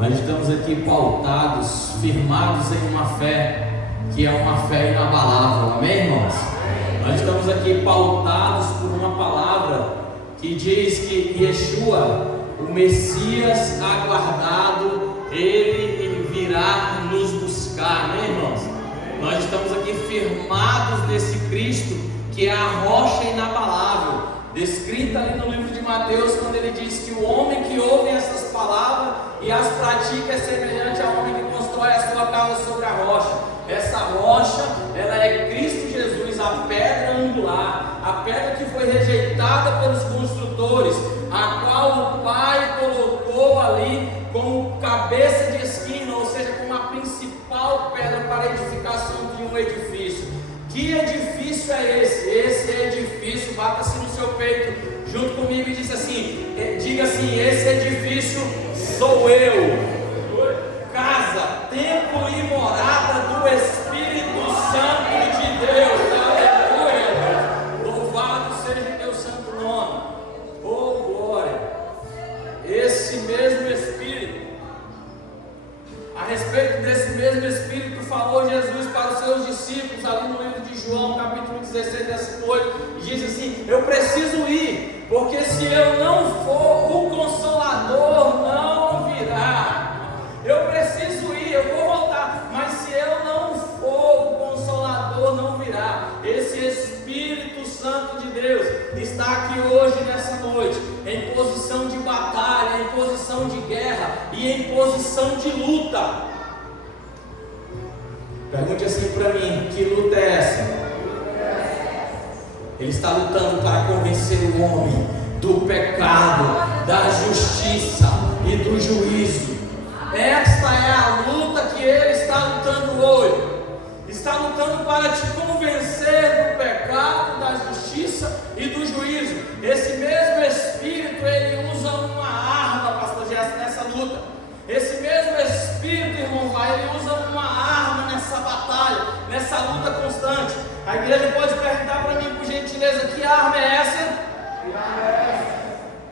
Nós estamos aqui pautados, firmados em uma fé, que é uma fé inabalável, amém, irmãos? Nós estamos aqui pautados por uma palavra que diz que Yeshua, o Messias aguardado, ele virá nos buscar, amém, irmãos? Nós estamos aqui firmados nesse Cristo, que é a rocha inabalável, descrita ali no livro de Mateus, quando ele diz que o homem que ouve essas palavras e as pratica é semelhante ao homem que constrói a sua casa sobre a rocha. Essa rocha, ela é Cristo Jesus, a pedra angular, a pedra que foi rejeitada pelos construtores, a qual o Pai colocou ali como cabeça de esquina, ou seja, como a principal pedra para a edificação de um edifício. Que edifício é esse? Esse edifício, bata-se no seu peito junto comigo e diga assim: esse edifício sou eu. Casa, templo e morada do Espírito Santo de Deus. Aleluia! Louvado seja o teu santo nome. Oh, glória! Esse mesmo Espírito, a respeito desse mesmo Espírito, falou Jesus para os seus discípulos, ali no livro de João, capítulo 16, versículo 8, e diz assim: eu preciso ir, porque se eu não for, o Consolador não virá. Eu preciso ir, eu vou voltar, mas se eu não for, o Consolador não virá. Esse Espírito Santo de Deus está aqui hoje, nessa noite, em posição de batalha, em posição de guerra e em posição de luta. Pergunte assim para mim: que luta é essa? Ele está lutando para convencer o homem do pecado, da justiça e do juízo. Esta é a luta que ele está lutando hoje. Está lutando para te convencer do pecado, da justiça e do juízo. Esse mesmo Espírito, ele usa uma arma, pastor Gerson, nessa luta. Esse mesmo Espírito, irmão, ele usa uma arma nessa batalha, nessa luta constante. A igreja pode perguntar para mim, por gentileza, que arma é essa?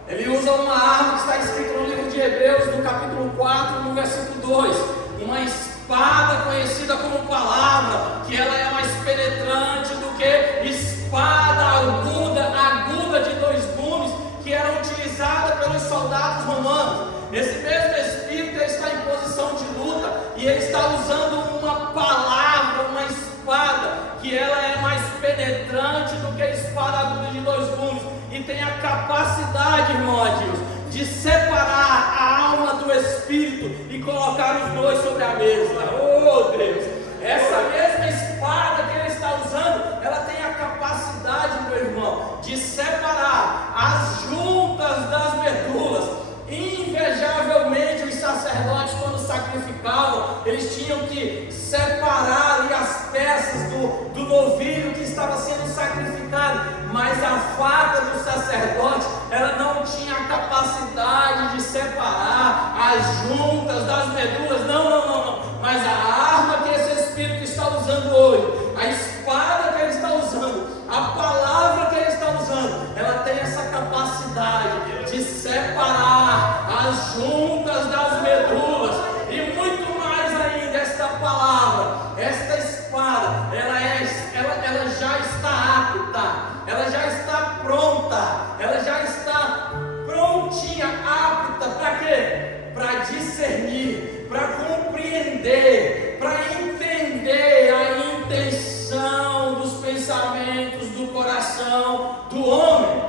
Ele usa uma arma que está escrita no livro de Hebreus, no capítulo 4, no versículo 2. Uma espada conhecida como palavra, que ela é mais penetrante do que espada aguda de dois gumes, que era utilizada pelos soldados romanos. Esse mesmo Espírito está em posição de luta, e ele está usando uma palavra, uma espada, que ela é mais penetrante do que a espada aguda de dois gumes, e tem a capacidade, irmão Adilson, de separar a alma do Espírito e colocar os dois sobre a mesa. Oh Deus! Essa mesma espada que ele está usando, ela tem a capacidade, meu irmão, de separar as juntas das medulas. Invejavelmente, os sacerdotes, quando sacrificavam, eles tinham que separar ali as peças do novilho que estava sendo sacrificado, mas a faca do sacerdote, ela não tinha a capacidade de separar as juntas das medulas. Não. Mas a arma que esse Espírito está usando hoje, a espada que ele está usando, a palavra que ele está usando, ela tem essa capacidade de separar as juntas das medulas. E muito mais ainda, esta palavra, esta espada, ela já está apta, ela já está pronta, ela já está prontinha, apta para quê? Para discernir, para compreender, para entender a intenção dos pensamentos do coração do homem.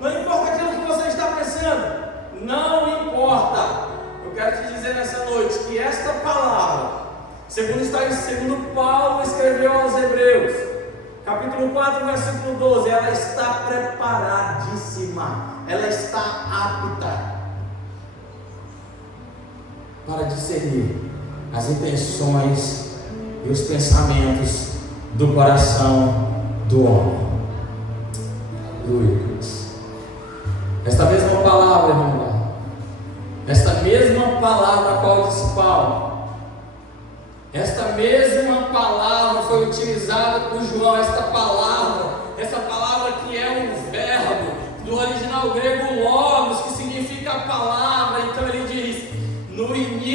Não importa aquilo que você está pensando, não importa. Eu quero te dizer nessa noite que esta palavra, segundo Paulo escreveu aos Hebreus, capítulo 4, versículo 12, ela está preparadíssima, ela está apta para discernir as intenções e os pensamentos do coração do homem. Aleluia. Esta mesma palavra, irmão, esta mesma palavra a qual disse Paulo, esta mesma palavra foi utilizada por João. Essa palavra que é um verbo do original grego logos, que significa palavra. Então ele diz: no início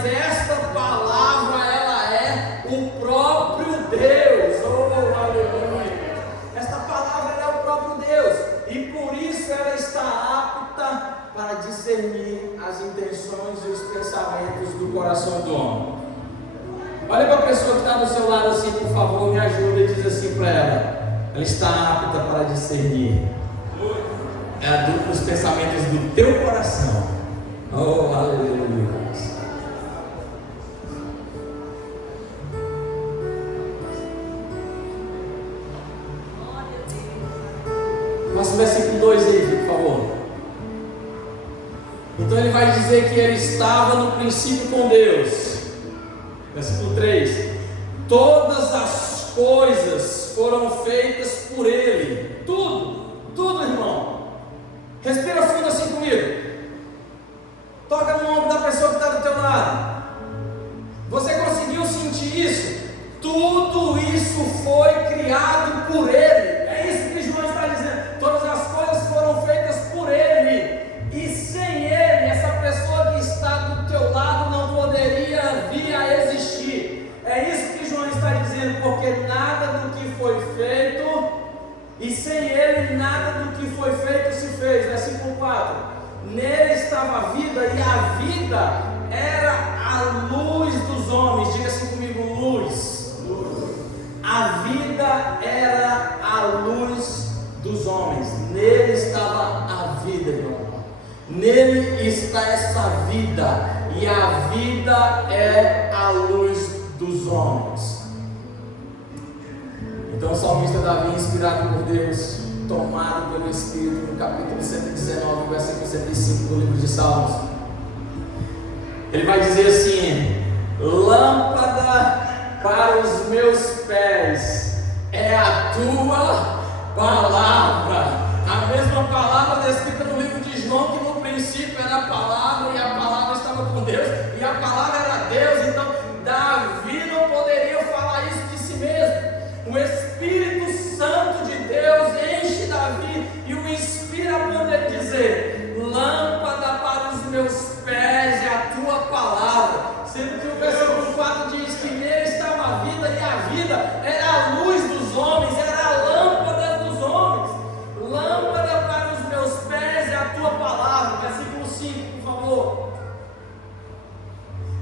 mas esta palavra, ela é o próprio Deus. Oh, aleluia! Esta palavra, ela é o próprio Deus, e por isso ela está apta para discernir as intenções e os pensamentos do coração do homem. Olha para a pessoa que está do seu lado assim, por favor, me ajuda, e diz assim para ela está apta para discernir os pensamentos do teu coração. Oh, aleluia. Passa o versículo 2 aí, por favor. Então ele vai dizer que ele estava no princípio com Deus. Versículo 3: todas as coisas foram feitas por ele. Tudo, irmão. Respira fundo assim comigo. Toca no ombro da pessoa que está do teu lado. Você conseguiu sentir isso? Tudo isso foi criado por ele. É isso que João está dizendo. Todas as coisas foram feitas por ele, e sem ele, essa pessoa que está do teu lado não poderia vir a existir. É isso que João está dizendo, porque nada do que foi feito, e sem ele nada do que foi feito se fez. Versículo 4: nele estava a vida, e a vida era a luz dos homens. Diga assim comigo: luz. A vida era a luz dos homens. Nele estava a vida, irmão. Nele está essa vida, e a vida é a luz dos homens. Então o salmista Davi, inspirado por Deus, tomado pelo Espírito, no capítulo 119, versículo 105 do livro de Salmos, ele vai dizer assim: lâmpada para os meus pés é a tua palavra. A mesma palavra descrita no livro de João, que no princípio era a palavra, e a palavra estava com Deus, e a palavra era Deus. Então Davi não poderia falar isso de si mesmo. O Espírito Santo de Deus enche Davi e o inspira a poder dizer: lâmpada para os meus pés é a tua palavra. Sendo que o versículo 4 diz que nele estava a vida, e a vida era a luz dos homens, era a lâmpada dos homens. Lâmpada para os meus pés é a tua palavra. Versículo 5, por favor.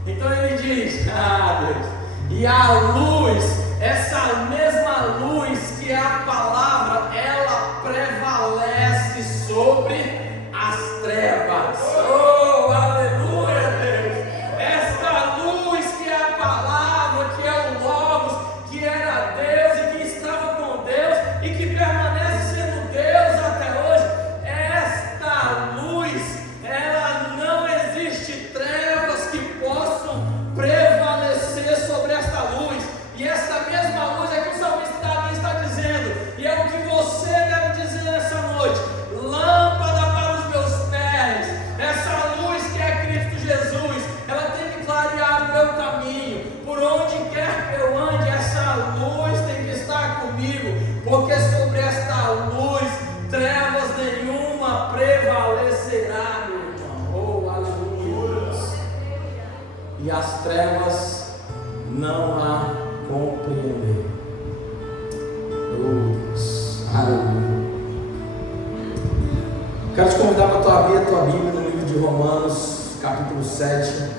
Então ele diz: Deus, e a luz, essa mesma luz que é a palavra, ela prevalece sobre as trevas. Oh, aleluia, Deus! Esta luz que é a palavra, que é o Logos, que era Deus e que estava com Deus e que permanece sendo Deus até hoje. Esta luz, ela não existe trevas que possam prevalecer sobre esta luz. E esta mesma luz é que o salmista Davi está dizendo, e é o que você deve dizer nessa noite: lâmpada para os meus pés. Essa luz que é Cristo Jesus, ela tem que clarear o meu caminho. Por onde quer que eu ande, essa luz tem que estar comigo, porque sobre esta luz trevas nenhuma prevalecerá, meu irmão. Oh, aleluia! E as trevas não há compreender. Oh, Deus. Aleluia. Quero te convidar para tu abrir a tua Bíblia no livro de Romanos, capítulo 7.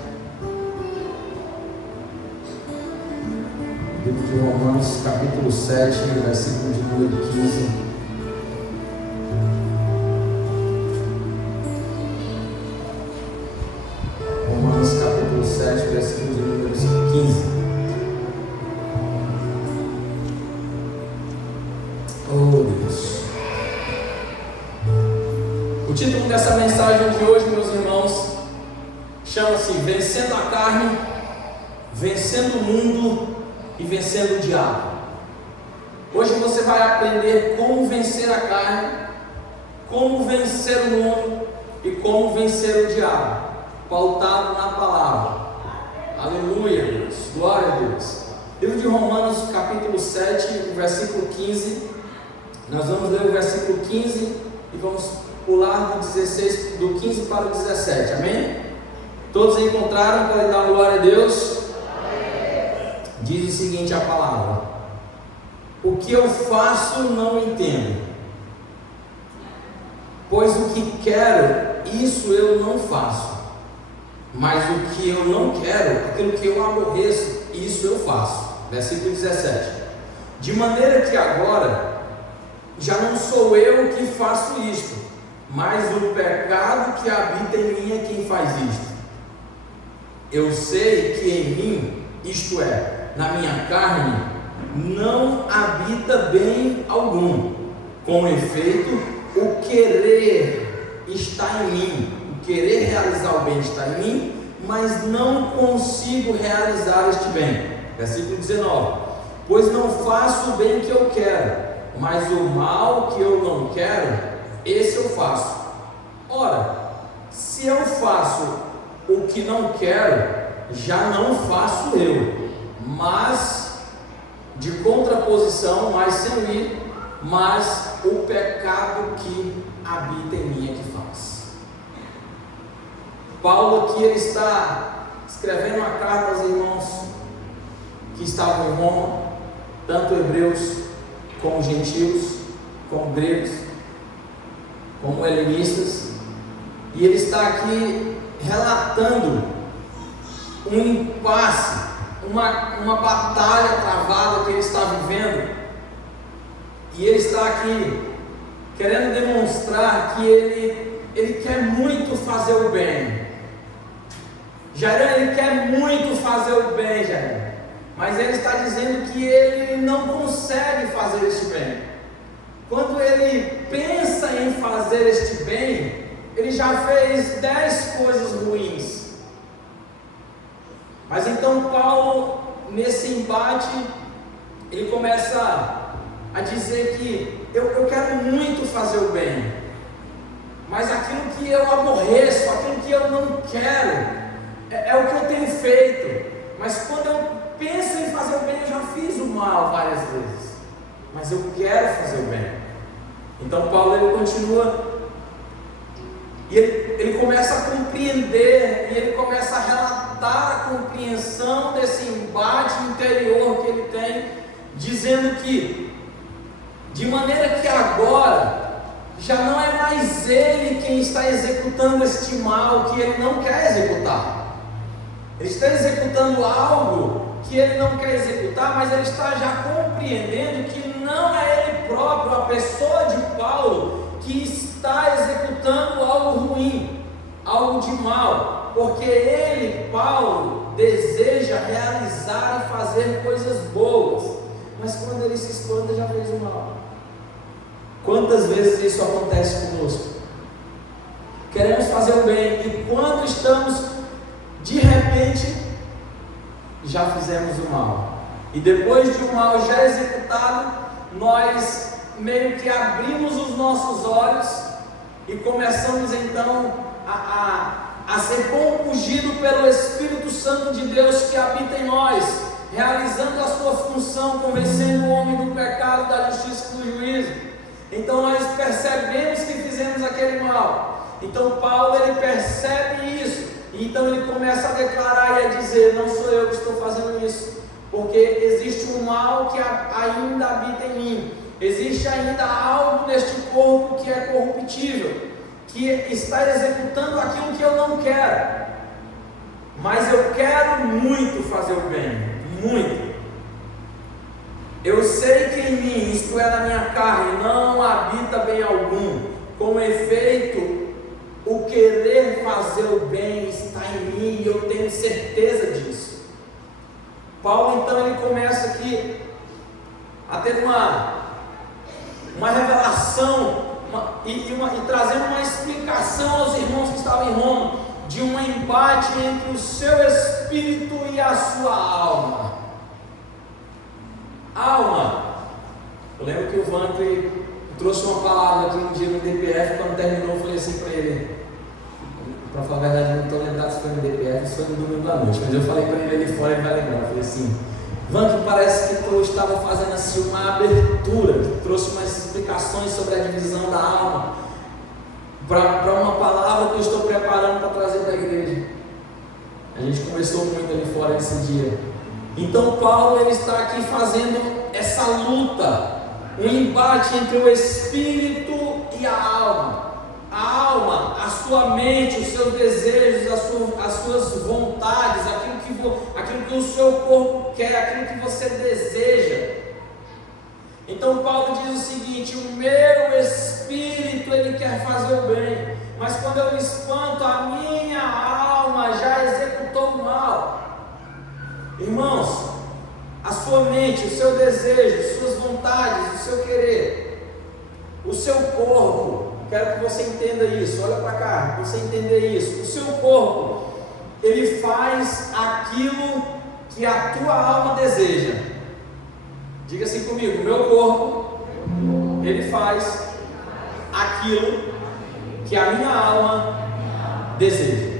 Livro de Romanos, capítulo 7, versículo de número 15. Romanos, capítulo 7, versículo de número 15. Oh, Deus. O título dessa mensagem de hoje, meus irmãos, chama-se Vencendo a Carne, Vencendo o Mundo e Vencendo o Diabo. Hoje você vai aprender como vencer a carne, como vencer o mundo e como vencer o diabo, pautado na palavra. Aleluia, Deus. Glória a Deus. Livro de Romanos, capítulo 7, versículo 15. Nós vamos ler o versículo 15 e vamos pular do 15 para o 17, amém? Todos encontraram? Podem dar glória a Deus? Diz o seguinte a palavra: o que eu faço não entendo, pois o que quero, isso eu não faço, mas o que eu não quero, aquilo que eu aborreço, isso eu faço. Versículo 17: de maneira que agora já não sou eu que faço isto, mas o pecado que habita em mim é quem faz isto. Eu sei que em mim, isto é, na minha carne, não habita bem algum. Com efeito, o querer está em mim, o querer realizar o bem está em mim, mas não consigo realizar este bem. Versículo 19: pois não faço o bem que eu quero, mas o mal que eu não quero, esse eu faço. Ora, se eu faço o que não quero, já não faço eu, mas de contraposição, mais sem ir, mas o pecado que habita em mim é que faz. Paulo aqui, ele está escrevendo uma carta aos irmãos que estavam em Roma, tanto hebreus como gentios, como gregos, como helenistas, e ele está aqui relatando um impasse, uma batalha travada que ele está vivendo, e ele está aqui querendo demonstrar que ele quer muito fazer o bem. Jair, ele quer muito fazer o bem, Jair, mas ele está dizendo que ele não consegue fazer este bem. Quando ele pensa em fazer este bem, ele já fez 10 coisas ruins. Mas então Paulo, nesse embate, ele começa a dizer que eu quero muito fazer o bem, mas aquilo que eu aborreço, aquilo que eu não quero, é o que eu tenho feito. Mas quando eu penso em fazer o bem, eu já fiz o mal várias vezes, mas eu quero fazer o bem. Então Paulo, ele continua, e ele começa a compreender, e ele começa a relatar a compreensão desse embate interior que ele tem, dizendo que, de maneira que agora, já não é mais ele quem está executando este mal que ele não quer executar. Ele está executando algo que ele não quer executar, mas ele está já compreendendo que não é ele próprio, a pessoa de Paulo, que está executando algo ruim, algo de mal, porque ele, Paulo, deseja realizar e fazer coisas boas, mas quando ele se espanta, já fez o mal. Quantas vezes isso acontece conosco? Queremos fazer o bem, e quando estamos, de repente, já fizemos o mal, e depois de um mal já executado, nós meio que abrimos os nossos olhos e começamos então a ser compungido pelo Espírito Santo de Deus que habita em nós, realizando a sua função, convencendo o homem do pecado, da justiça e do juízo. Então nós percebemos que fizemos aquele mal. Então Paulo, ele percebe isso, e então ele começa a declarar e a dizer: não sou eu que estou fazendo isso, porque existe um mal que ainda habita em mim, existe ainda algo neste corpo que é corruptível, que está executando aquilo que eu não quero, mas eu quero muito fazer o bem, muito. Eu sei que em mim, isto é, na minha carne, não habita bem algum. Com efeito, o querer fazer o bem está em mim, e eu tenho certeza disso. Paulo, então, ele começa aqui a ter uma revelação e trazendo uma explicação aos irmãos que estavam em Roma, de um embate entre o seu espírito e a sua alma. Eu lembro que o Vantley trouxe uma palavra de um dia no DPF. Quando terminou, eu falei assim para ele, para falar a verdade, não estou lembrado se foi no DPF, se foi no domingo da noite, mas eu falei para ele ali fora, ele vai lembrar. Eu falei assim: Vantley, parece que tu estava fazendo assim uma abertura, trouxe umas explicações sobre a divisão da alma, para uma palavra que eu estou preparando para trazer para a igreja. tropeçou muito ali fora esse dia. Então Paulo ele está aqui fazendo essa luta, um embate entre o espírito e a alma. A alma, a sua mente, os seus desejos, as suas vontades, aquilo que o seu corpo quer, aquilo que você deseja. Então Paulo diz o seguinte: o meu espírito ele quer fazer o bem, mas quando eu me espanto, a minha alma já executou o mal. Irmãos, a sua mente, o seu desejo, as suas vontades, o seu querer, o seu corpo, quero que você entenda isso, olha para cá, para você entender isso. O seu corpo, ele faz aquilo que a tua alma deseja. Diga assim comigo: meu corpo, ele faz aquilo que a minha alma deseja.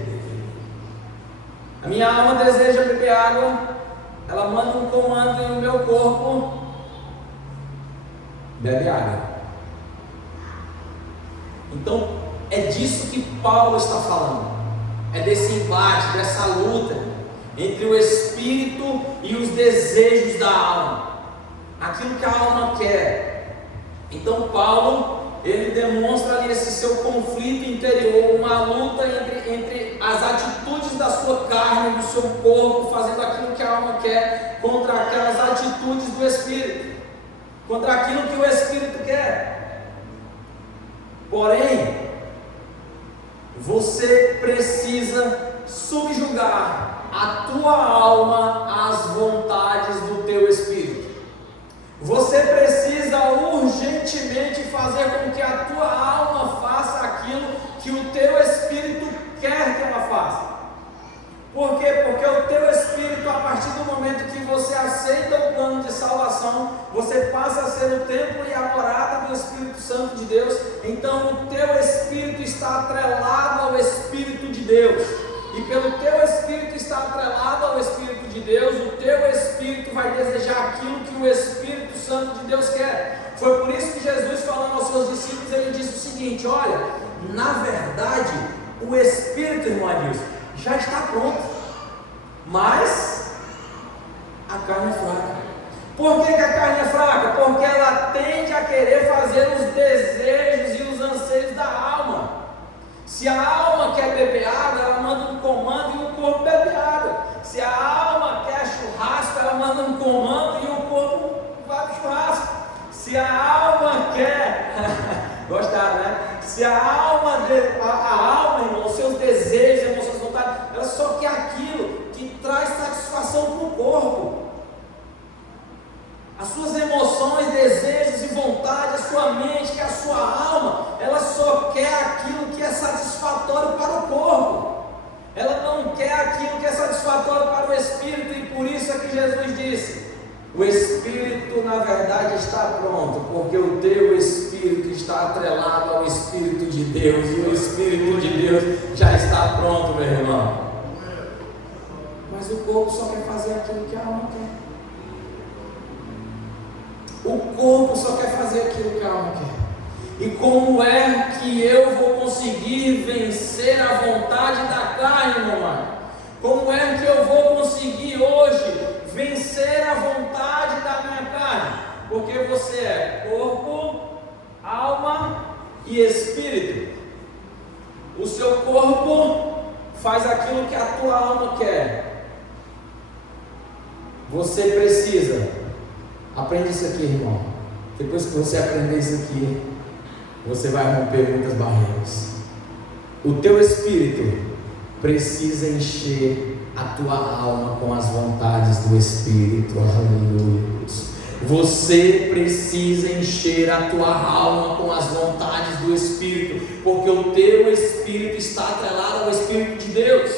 A minha alma deseja beber água, ela manda um comando e o meu corpo bebe água. Então, é disso que Paulo está falando. É desse embate, dessa luta entre o espírito e os desejos da alma. Aquilo que a alma quer. Então, Paulo, ele demonstra ali esse seu conflito interior, uma luta entre as atitudes da sua carne, do seu corpo, fazendo aquilo que a alma quer, contra aquelas atitudes do espírito, contra aquilo que o espírito quer. Porém, você precisa subjugar a tua alma às vontades do teu espírito. Você precisa urgentemente fazer com que a tua alma faça aquilo que o teu espírito quer que ela faça. Por quê? Porque o teu espírito, a partir do momento que você aceita o plano de salvação, você passa a ser o templo e a morada do Espírito Santo de Deus. Então o teu espírito está atrelado ao Espírito de Deus. E pelo teu espírito estar atrelado ao Espírito de Deus, o teu espírito vai desejar aquilo que o Espírito Santo de Deus quer. Foi por isso que Jesus, falando aos seus discípulos, ele disse o seguinte: olha, na verdade, o Espírito, irmão Adilson, já está pronto, mas a carne é fraca. Por que a carne é fraca? Porque ela tende a querer fazer os desejos e os anseios da alma. Se a alma quer beber água, ela manda um comando e o corpo bebe água. Se a alma quer churrasco, ela manda um comando e o corpo vai para o churrasco. Se a alma quer, gostaram, né? Se a alma, irmão, os seus desejos, as suas vontades, ela só quer aquilo que traz satisfação para o corpo. As suas emoções, desejos e vontades, a sua mente, que é a sua alma, ela só quer aquilo que é satisfatório para o corpo. Ela não quer aquilo que é satisfatório para o espírito, e por isso é que Jesus disse: o espírito na verdade está pronto, porque o teu espírito está atrelado ao Espírito de Deus, e o Espírito de Deus já está pronto, meu irmão. Mas o corpo só quer fazer aquilo que a alma quer. O corpo só quer fazer aquilo que a alma quer. E como é que eu vou conseguir vencer a vontade da carne, meu irmão? Como é que eu vou conseguir hoje vencer a vontade da minha carne? Porque você é corpo, alma e espírito. O seu corpo faz aquilo que a tua alma quer. Você precisa, aprende isso aqui, irmão. Depois que você aprender isso aqui, você vai romper muitas barreiras. O teu espírito precisa encher a tua alma com as vontades do Espírito. Aleluia. Você precisa encher a tua alma com as vontades do Espírito, porque o teu espírito está atrelado ao Espírito de Deus.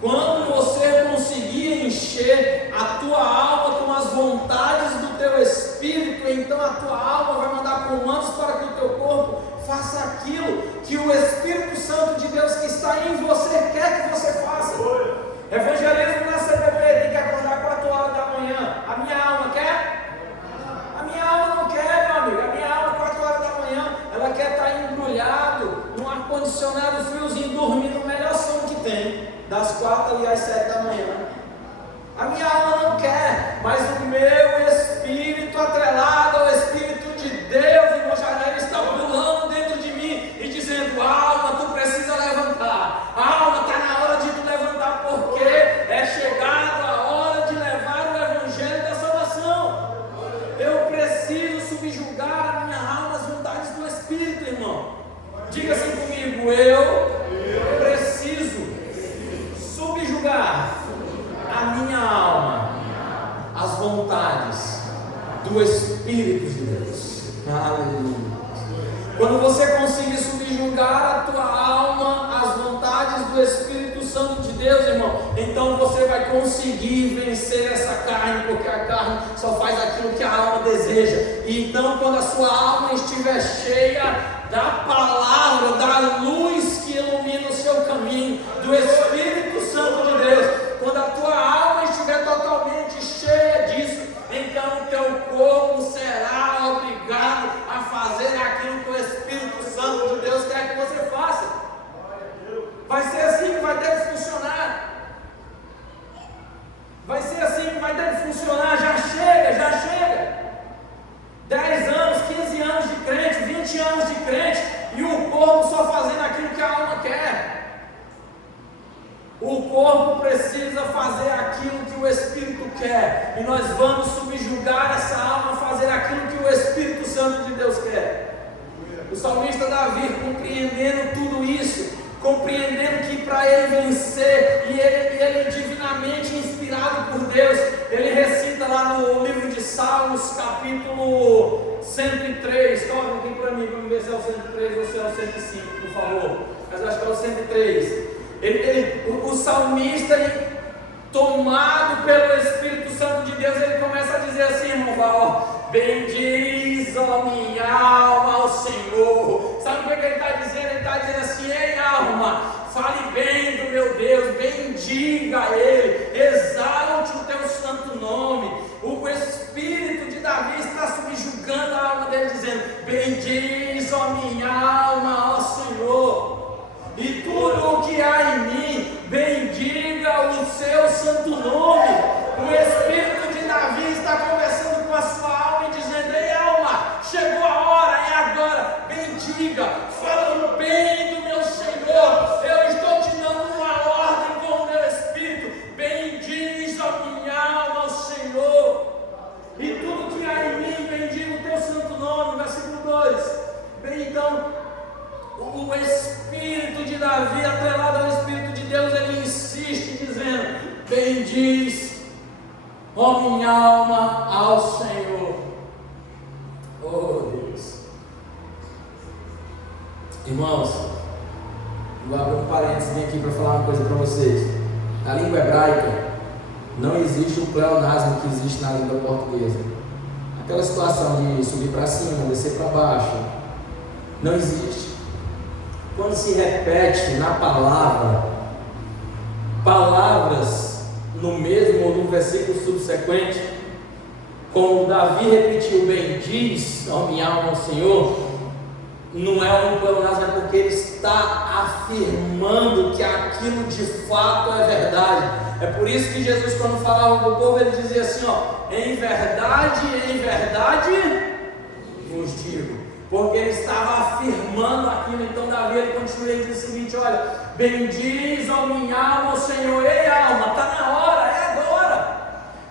Quando você conseguir encher a tua alma com as vontades do teu espírito, então a tua alma vai mandar comandos para que o teu corpo faça aquilo que o Espírito Santo de Deus que está em você quer que você faça. Evangelismo na CBP tem que acordar 4 horas da manhã. A minha alma quer? A minha alma não quer, meu amigo. A minha alma 4 horas da manhã, ela quer estar embrulhado num ar-condicionado friozinho, dormindo no melhor sono que tem. das 4 ali às 7 da manhã. A minha alma não quer, mas o meu espírito atrelado ao Espírito de Deus, irmão Jair, está pulando dentro de mim e dizendo: alma, tu precisa levantar. Alma, está na hora de tu levantar, porque é chegado a hora de levar o Evangelho da salvação. Eu preciso subjugar a minha alma às vontades do Espírito, irmão. Diga assim comigo: eu preciso subjugar a minha alma às vontades do Espírito de Deus. Aleluia. Quando você conseguir subjugar a tua alma às vontades do Espírito Santo de Deus, irmão, então você vai conseguir vencer essa carne, porque a carne só faz aquilo que a alma deseja. E então, quando a sua alma estiver cheia da palavra, da luz que ilumina o seu caminho, do Espírito Santo de Deus, quando a tua alma estiver totalmente cheia disso, então o teu corpo será obrigado a fazer aquilo que o Espírito Santo de Deus quer que você faça. Vai ser assim que vai ter que funcionar. Vai ser assim que vai ter que funcionar. Já chega, já chega. 10 anos, 15 anos de crente, 20 anos de crente, e o corpo só fazendo aquilo que a alma quer. O corpo precisa fazer aquilo que o Espírito quer, e nós vamos subjugar essa alma a fazer aquilo que o Espírito Santo de Deus quer. O salmista Davi, compreendendo tudo isso, compreendendo que para ele vencer, e ele divinamente inspirado por Deus, ele recita lá no livro de Salmos, capítulo 103, coloca aqui para mim, vamos ver se é o 103 ou se é o 105, por favor, mas eu acho que é o 103, o salmista, tomado pelo Espírito Santo de Deus, ele começa a dizer assim, irmão Val: bendiz, ó minha alma, ao Senhor. Sabe o que ele está dizendo? Ele está dizendo assim: ei alma, fale bem do meu Deus, bendiga Ele, exalte o teu santo nome. O Espírito de Davi está subjugando a alma dele, dizendo: bendiz, ó minha alma, ao Senhor, e tudo o que há em mim, bendiga o seu santo nome. O Espírito de Davi está conversando com a sua alma e dizendo: ei alma, chegou a hora, é agora, bendiga, fala bem do meu Senhor. Eu estou te dando uma ordem com o meu Espírito: bendiz a minha alma ao Senhor, e tudo que há em mim, bendiga o teu santo nome. Versículo 2. Bem, então, o Espírito de Davi, atrelado ao Espírito de Deus, ele insiste dizendo: bendiz, ó minha alma, ao Senhor. Oh Deus. Irmãos, vou abrir um parênteses aqui para falar uma coisa para vocês. Na língua hebraica não existe o pleonasmo que existe na língua portuguesa. Aquela situação de subir para cima, descer para baixo, não existe. Quando se repete na palavra palavras no mesmo ou no versículo subsequente, como Davi repetiu: bendiz, ó minha alma, ao Senhor, não é um pleonasmo, é porque ele está afirmando que aquilo de fato é verdade. É por isso que Jesus, quando falava para o povo, ele dizia assim: ó, em verdade vos digo. Porque ele estava afirmando aquilo. Então Davi, ele continua e diz o seguinte: olha, bendiz, ó minha alma, ao Senhor. Ei alma, está na hora, é agora.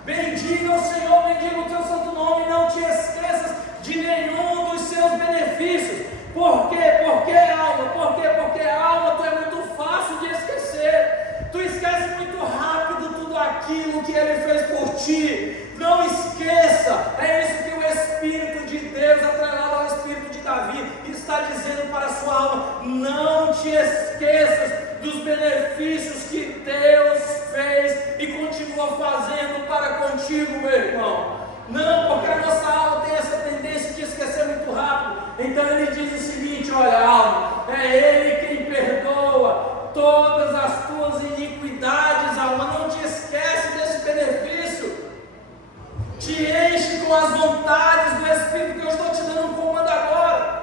Bendiga o Senhor, bendiga o teu santo nome, não te esqueças de nenhum dos seus benefícios. Por quê? Por que alma? Por quê? Porque alma, tu é muito fácil de esquecer. Tu esquece muito rápido tudo aquilo que ele fez por ti. Não esqueça. É isso que o Espírito de Deus, atrelado ao Espírito de Davi, está dizendo para a sua alma: não te esqueças dos benefícios que Deus fez e continua fazendo para contigo, meu irmão. Não, porque a nossa alma tem essa tendência de esquecer muito rápido. Então ele diz o seguinte: olha alma, é Ele quem perdoa todas as tuas iniquidades, alma. Não te esquece desse benefício. Te enche com as vontades do Espírito que eu estou te dando um comando agora.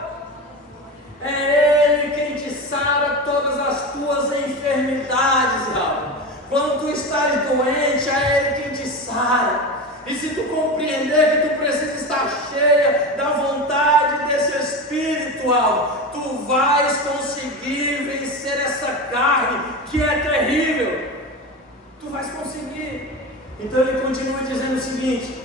É Ele quem te sara todas as tuas enfermidades, alma. Quando tu estás doente, é Ele quem te sara. E se tu compreender que tu precisa estar cheia da vontade desse espiritual, tu vais conseguir vencer essa carne que é terrível. Tu vais conseguir. Então ele continua dizendo o seguinte: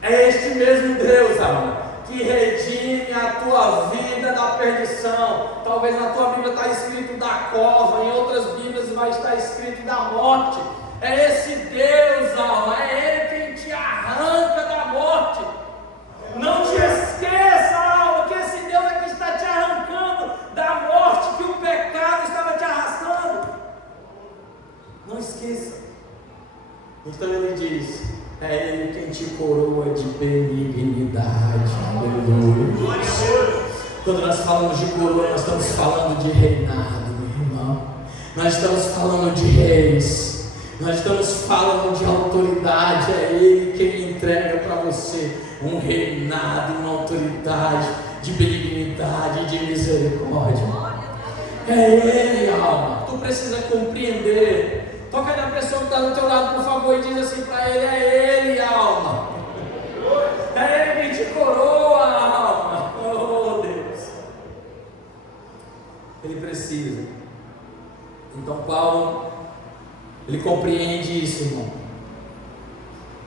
é este mesmo Deus, alma, que redime a tua vida da perdição. Talvez na tua Bíblia está escrito da cova, em outras Bíblias vai estar escrito da morte. É esse Deus, alma, é Ele quem te arranca da morte. Não te esqueça, alma, que esse Deus é que está te arrancando da morte que o pecado estava te arrastando. Não esqueça. Então ele diz: é Ele quem te coroa de benignidade. Aleluia. Quando nós falamos de coroa, nós estamos falando de reinado, meu irmão. Nós estamos falando de reis. Nós estamos falando de autoridade. É Ele quem entrega para você um reinado, uma autoridade de benignidade, de misericórdia. É Ele, alma. Tu precisa compreender. Toca na pessoa que está do teu lado, por favor, e diz assim para ele: é Ele, alma. É Ele quem te coroa, alma. Oh, Deus. Ele precisa. Então Paulo, ele compreende isso, irmão.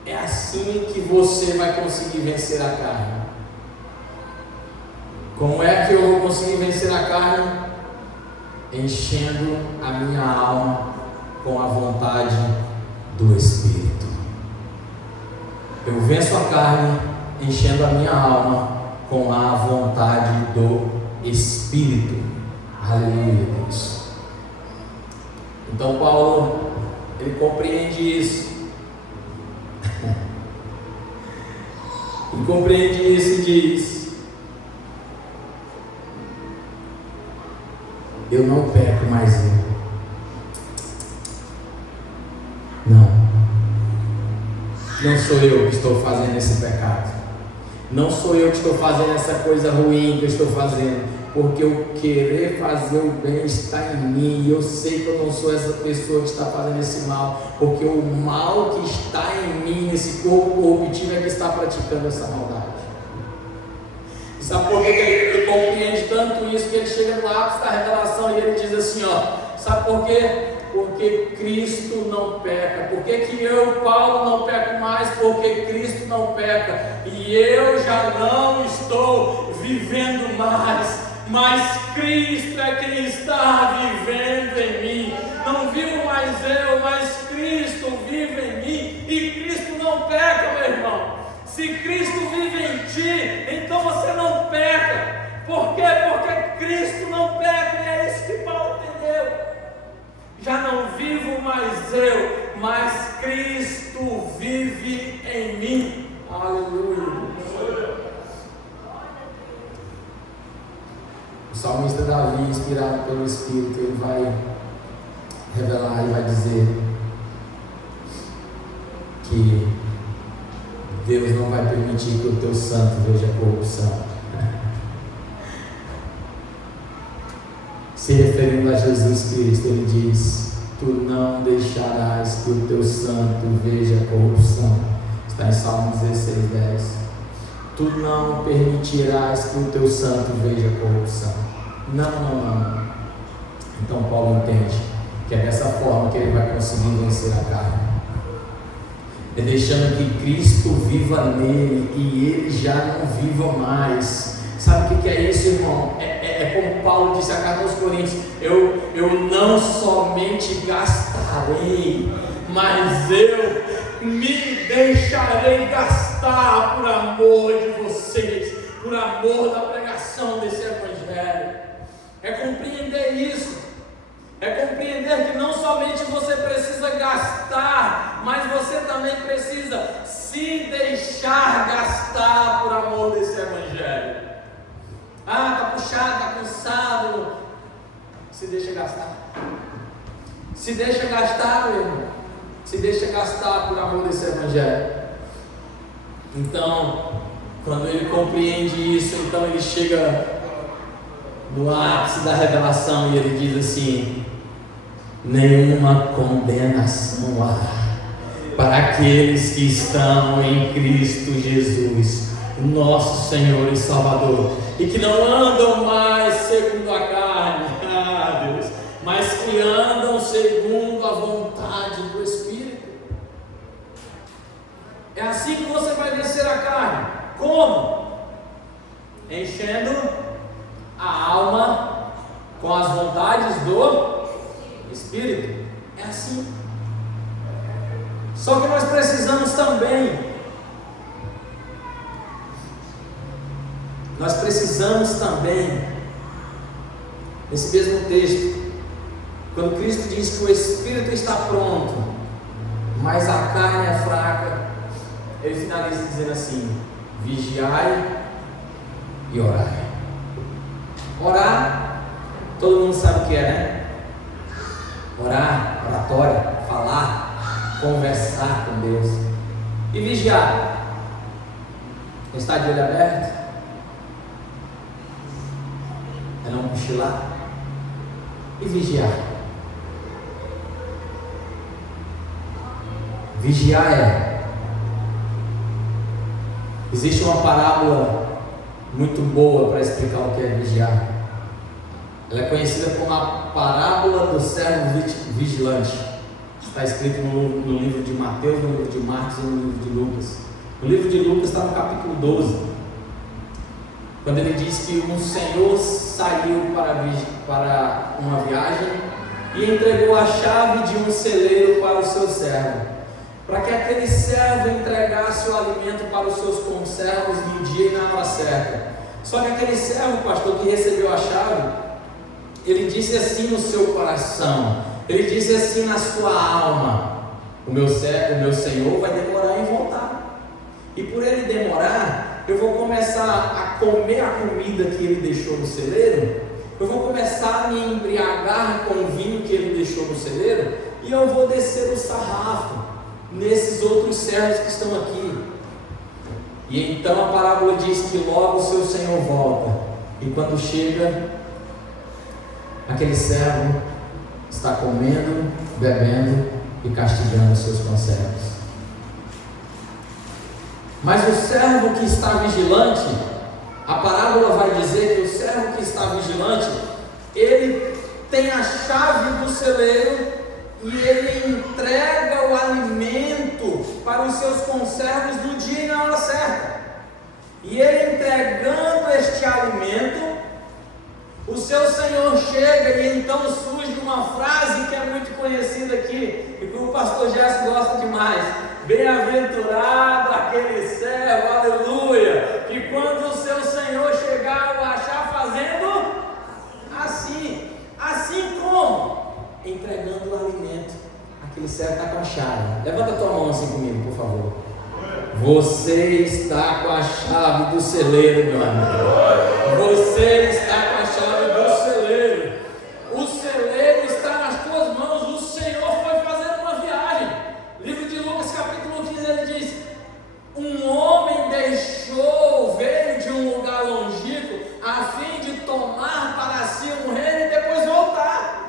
É assim que você vai conseguir vencer a carne. Como é que eu vou conseguir vencer a carne? Enchendo a minha alma com a vontade do Espírito. Eu venço a carne enchendo a minha alma com a vontade do Espírito. Aleluia, Deus. Então Paulo, ele compreende isso. Ele compreende isso e diz: eu não peco mais eu. Não sou eu que estou fazendo esse pecado. Não sou eu que estou fazendo essa coisa ruim que eu estou fazendo. Porque o querer fazer o bem está em mim. E eu sei que eu não sou essa pessoa que está fazendo esse mal. Porque o mal que está em mim, nesse corpo corruptível, é que está praticando essa maldade. E sabe por que ele compreende tanto isso? Que ele chega no ápice da revelação e ele diz assim, ó: sabe por quê? Porque Cristo não peca. Por que eu, Paulo, não peco mais? Porque Cristo não peca. E eu já não estou vivendo mais, mas Cristo é quem está vivendo em mim. Não vivo mais eu, mas Cristo vive em mim. E Cristo não peca, meu irmão. Se Cristo vive em ti, então você não peca. Por quê? Porque Cristo não peca. E é isso que Paulo entendeu. Já não vivo mais eu, mas Cristo vive em mim. Aleluia. O salmista Davi, inspirado pelo Espírito, ele vai revelar e vai dizer que Deus não vai permitir que o teu santo veja corrupção. Se referindo a Jesus Cristo, ele diz: tu não deixarás que o teu santo veja corrupção. Está em Salmo 16:10. Tu não permitirás que o teu santo veja corrupção. Não. Então Paulo entende que é dessa forma que ele vai conseguir vencer a carne. É deixando que Cristo viva nele e ele já não viva mais. Sabe o que é isso, irmão? É como Paulo disse a carta aos Coríntios: eu não somente gastarei, mas eu me deixarei gastar por amor de vocês, por amor da pregação desse Evangelho. É compreender isso. É compreender que não somente você precisa gastar, mas você também precisa se deixar gastar por amor desse Evangelho. Está puxado, está cansado. Se deixa gastar. Se deixa gastar, meu irmão. Se deixa gastar por amor desse Evangelho. Então, quando ele compreende isso, então ele chega no ápice da revelação e ele diz assim: nenhuma condenação há para aqueles que estão em Cristo Jesus, o nosso Senhor e Salvador, e que não andam mais segundo a carne, Deus, mas que andam segundo a vontade do Espírito. É assim que você vai vencer a carne. Como? Enchendo a alma com as vontades do Espírito. É assim. Só que nós precisamos também, nesse mesmo texto, quando Cristo diz que o Espírito está pronto, mas a carne é fraca, ele finaliza dizendo assim: vigiai e orai. Orar, todo mundo sabe o que é, né? Orar, oratória, falar, conversar com Deus. E vigiar, está de olho aberto, é não cochilar. E vigiar, existe uma parábola muito boa para explicar o que é vigiar. Ela é conhecida como a parábola do servo vigilante. Está escrito no livro de Mateus, no livro de Marcos e no livro de Lucas. No livro de Lucas está no capítulo 12, quando ele diz que um senhor saiu para uma viagem e entregou a chave de um celeiro para o seu servo, para que aquele servo entregasse o alimento para os seus conservos no dia e na hora certa. Só que aquele servo, pastor, que recebeu a chave, ele disse assim no seu coração, ele disse assim na sua alma: o meu senhor vai demorar em voltar, e por ele demorar, eu vou começar a comer a comida que ele deixou no celeiro, eu vou começar a me embriagar com o vinho que ele deixou no celeiro, e eu vou descer o sarrafo nesses outros servos que estão aqui. E então a parábola diz que logo o seu senhor volta, e quando chega, aquele servo está comendo, bebendo e castigando os seus conservos. Mas o servo que está vigilante, a parábola vai dizer que o servo que está vigilante, ele tem a chave do celeiro e ele entrega o alimento para os seus conservos no dia e na hora certa. E ele entregando este alimento, o seu senhor chega e então surge uma frase que é muito conhecida aqui e que o pastor Gerson gosta demais: bem-aventurado aquele servo, aleluia, que quando o seu senhor chegar, o achar fazendo assim como? Entregando o alimento. Aquele servo está com a chave. Levanta a tua mão assim comigo, por favor. Você está com a chave do celeiro, meu amigo. Você está com a chave do celeiro. O celeiro está nas tuas mãos. O Senhor foi fazer uma viagem. Livro de Lucas, capítulo 15, ele diz: um homem veio de um lugar longínquo a fim de tomar para si um reino e depois voltar.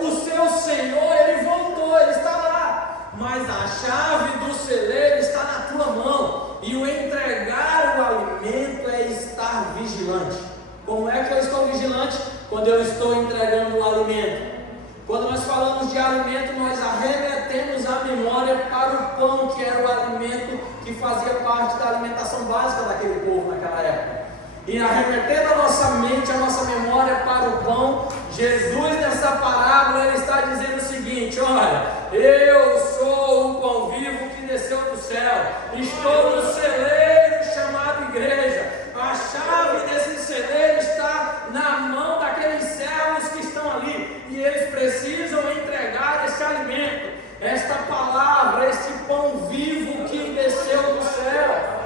O seu Senhor, ele voltou, ele está lá, mas a chave do celeiro está na tua mão, e o entregar o alimento é estar vigilante. Como é que eu estou vigilante? Quando eu estou entregando o alimento. Quando nós falamos de alimento, nós arremetemos a memória para o pão, que era o alimento que fazia parte da alimentação básica daquele povo naquela época. E arremetendo a nossa mente, a nossa memória para o pão, Jesus nessa parábola ele está dizendo o seguinte: olha, eu sou o pão vivo que desceu do céu, estou no celeiro chamado igreja, a chave desse celeiro está na mão daqueles servos que estão ali, e eles precisam entregar esse alimento, esta palavra, este pão vivo que desceu do céu.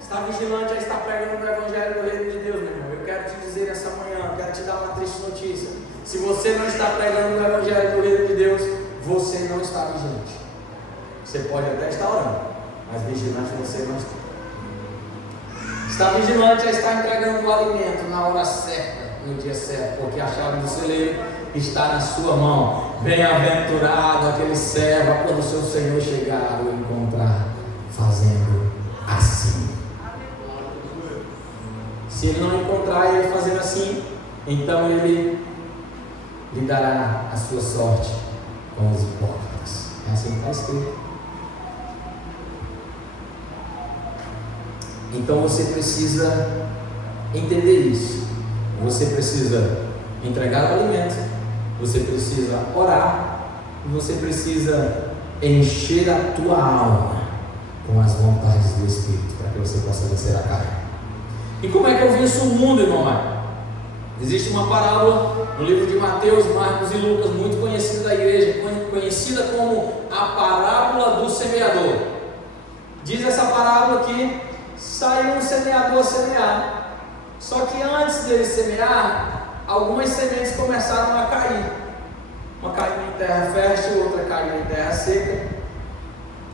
Estar vigilante é estar pregando o Evangelho do Reino de Deus, meu irmão. Eu quero te dizer essa manhã, eu quero te dar uma triste notícia: se você não está pregando o Evangelho do Reino de Deus, você não está vigilante. Você pode até estar orando, mas vigilante você não está. Estar vigilante é estar entregando o alimento na hora certa, no dia certo, porque a chave do celeiro está na sua mão. Bem-aventurado aquele servo quando o seu Senhor chegar e o encontrar fazendo assim. Se ele não encontrar ele fazendo assim, então ele lhe dará a sua sorte com os hipócritas. É assim que está escrito. Então você precisa entender isso. Você precisa entregar o alimento, você precisa orar, e você precisa encher a tua alma com as vontades do Espírito, para que você possa vencer a carne. E como é que eu venço o mundo, irmão? Existe uma parábola no livro de Mateus, Marcos e Lucas, muito conhecida da igreja, conhecida como a parábola do semeador. Diz essa parábola que saiu um semeador a semear. Só que antes dele semear, algumas sementes começaram a cair. Uma caiu em terra fértil, outra caiu em terra seca,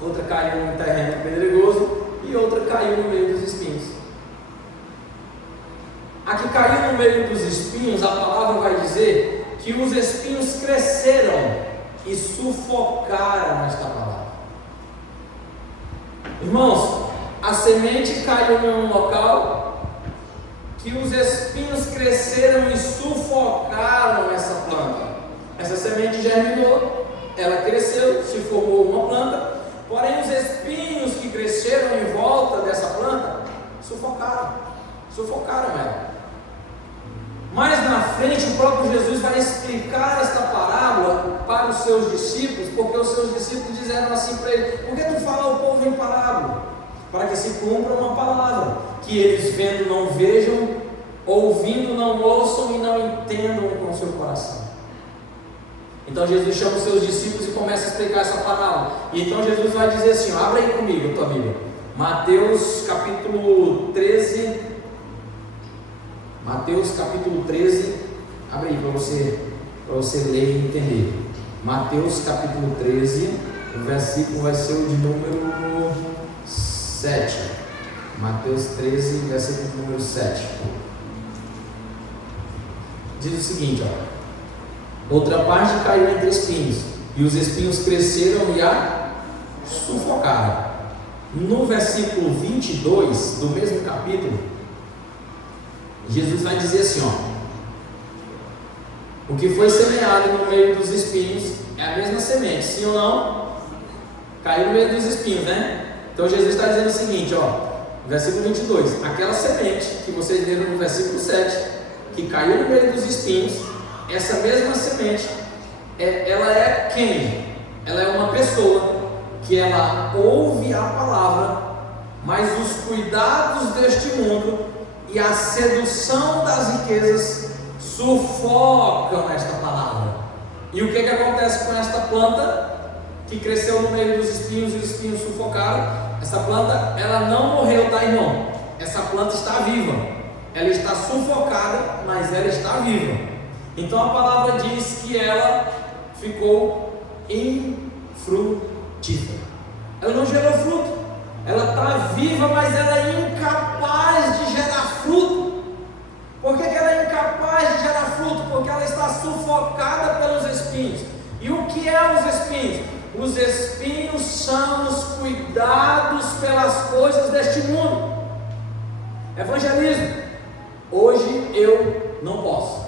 outra caiu em terreno pedregoso e outra caiu no meio dos espinhos. A que caiu no meio dos espinhos, a palavra vai dizer que os espinhos cresceram e sufocaram esta palavra. Irmãos, a semente caiu num local que os espinhos cresceram e sufocaram essa planta. Essa semente germinou, ela cresceu, se formou uma planta, porém os espinhos que cresceram em volta dessa planta sufocaram ela. Mais na frente o próprio Jesus vai explicar esta parábola para os seus discípulos, porque os seus discípulos disseram assim para ele: por que tu fala ao povo em parábola? Para que se cumpra uma palavra, que eles vendo não vejam, ouvindo não ouçam e não entendam com o seu coração. Então Jesus chama os seus discípulos e começa a explicar essa parábola. E então Jesus vai dizer assim, abre aí comigo a tua Bíblia, Mateus capítulo 13, abre aí para você ler e entender. Mateus capítulo 13, o versículo vai ser o de número 7. Mateus 13, versículo número 7. Diz o seguinte, outra parte caiu entre espinhos, e os espinhos cresceram e a sufocaram. No versículo 22 do mesmo capítulo, Jesus vai dizer assim, o que foi semeado no meio dos espinhos é a mesma semente, sim ou não? Caiu no meio dos espinhos, né? Então Jesus está dizendo o seguinte, versículo 22, aquela semente que vocês leram no versículo 7, que caiu no meio dos espinhos, essa mesma semente, ela é quem? Ela é uma pessoa que ela ouve a palavra, mas os cuidados deste mundo e a sedução das riquezas sufocam esta palavra. E o que acontece com esta planta que cresceu no meio dos espinhos e os espinhos sufocaram? Essa planta, ela não morreu, tá, irmão? Essa planta está viva. Ela está sufocada, mas ela está viva. Então a palavra diz que ela ficou infrutífera. Ela não gerou fruto. Ela está viva, mas ela é incapaz de gerar fruto. Por que ela é incapaz de gerar fruto? Porque ela está sufocada pelos espinhos. E o que é os espinhos? Os espinhos são os cuidados pelas coisas deste mundo. Evangelismo. Hoje eu não posso.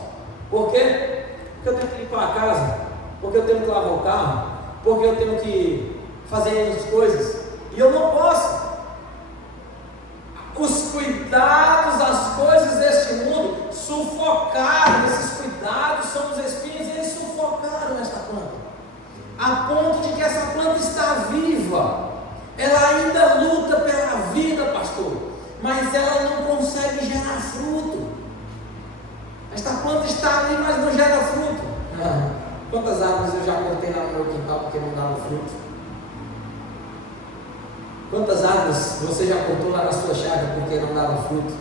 Por quê? Porque eu tenho que limpar a casa, porque eu tenho que lavar o carro, porque eu tenho que fazer as coisas, e eu não posso. Os cuidados, as coisas deste mundo sufocaram. Esses cuidados são os espinhos, eles sufocaram esta planta, a ponto de que essa planta está viva. Ela ainda luta pela vida, pastor, mas ela não consegue gerar fruto. Esta planta está ali, mas não gera fruto. Quantas árvores eu já cortei lá no meu quintal porque não dava fruto? Quantas árvores você já cortou lá na sua chácara porque não dava fruto?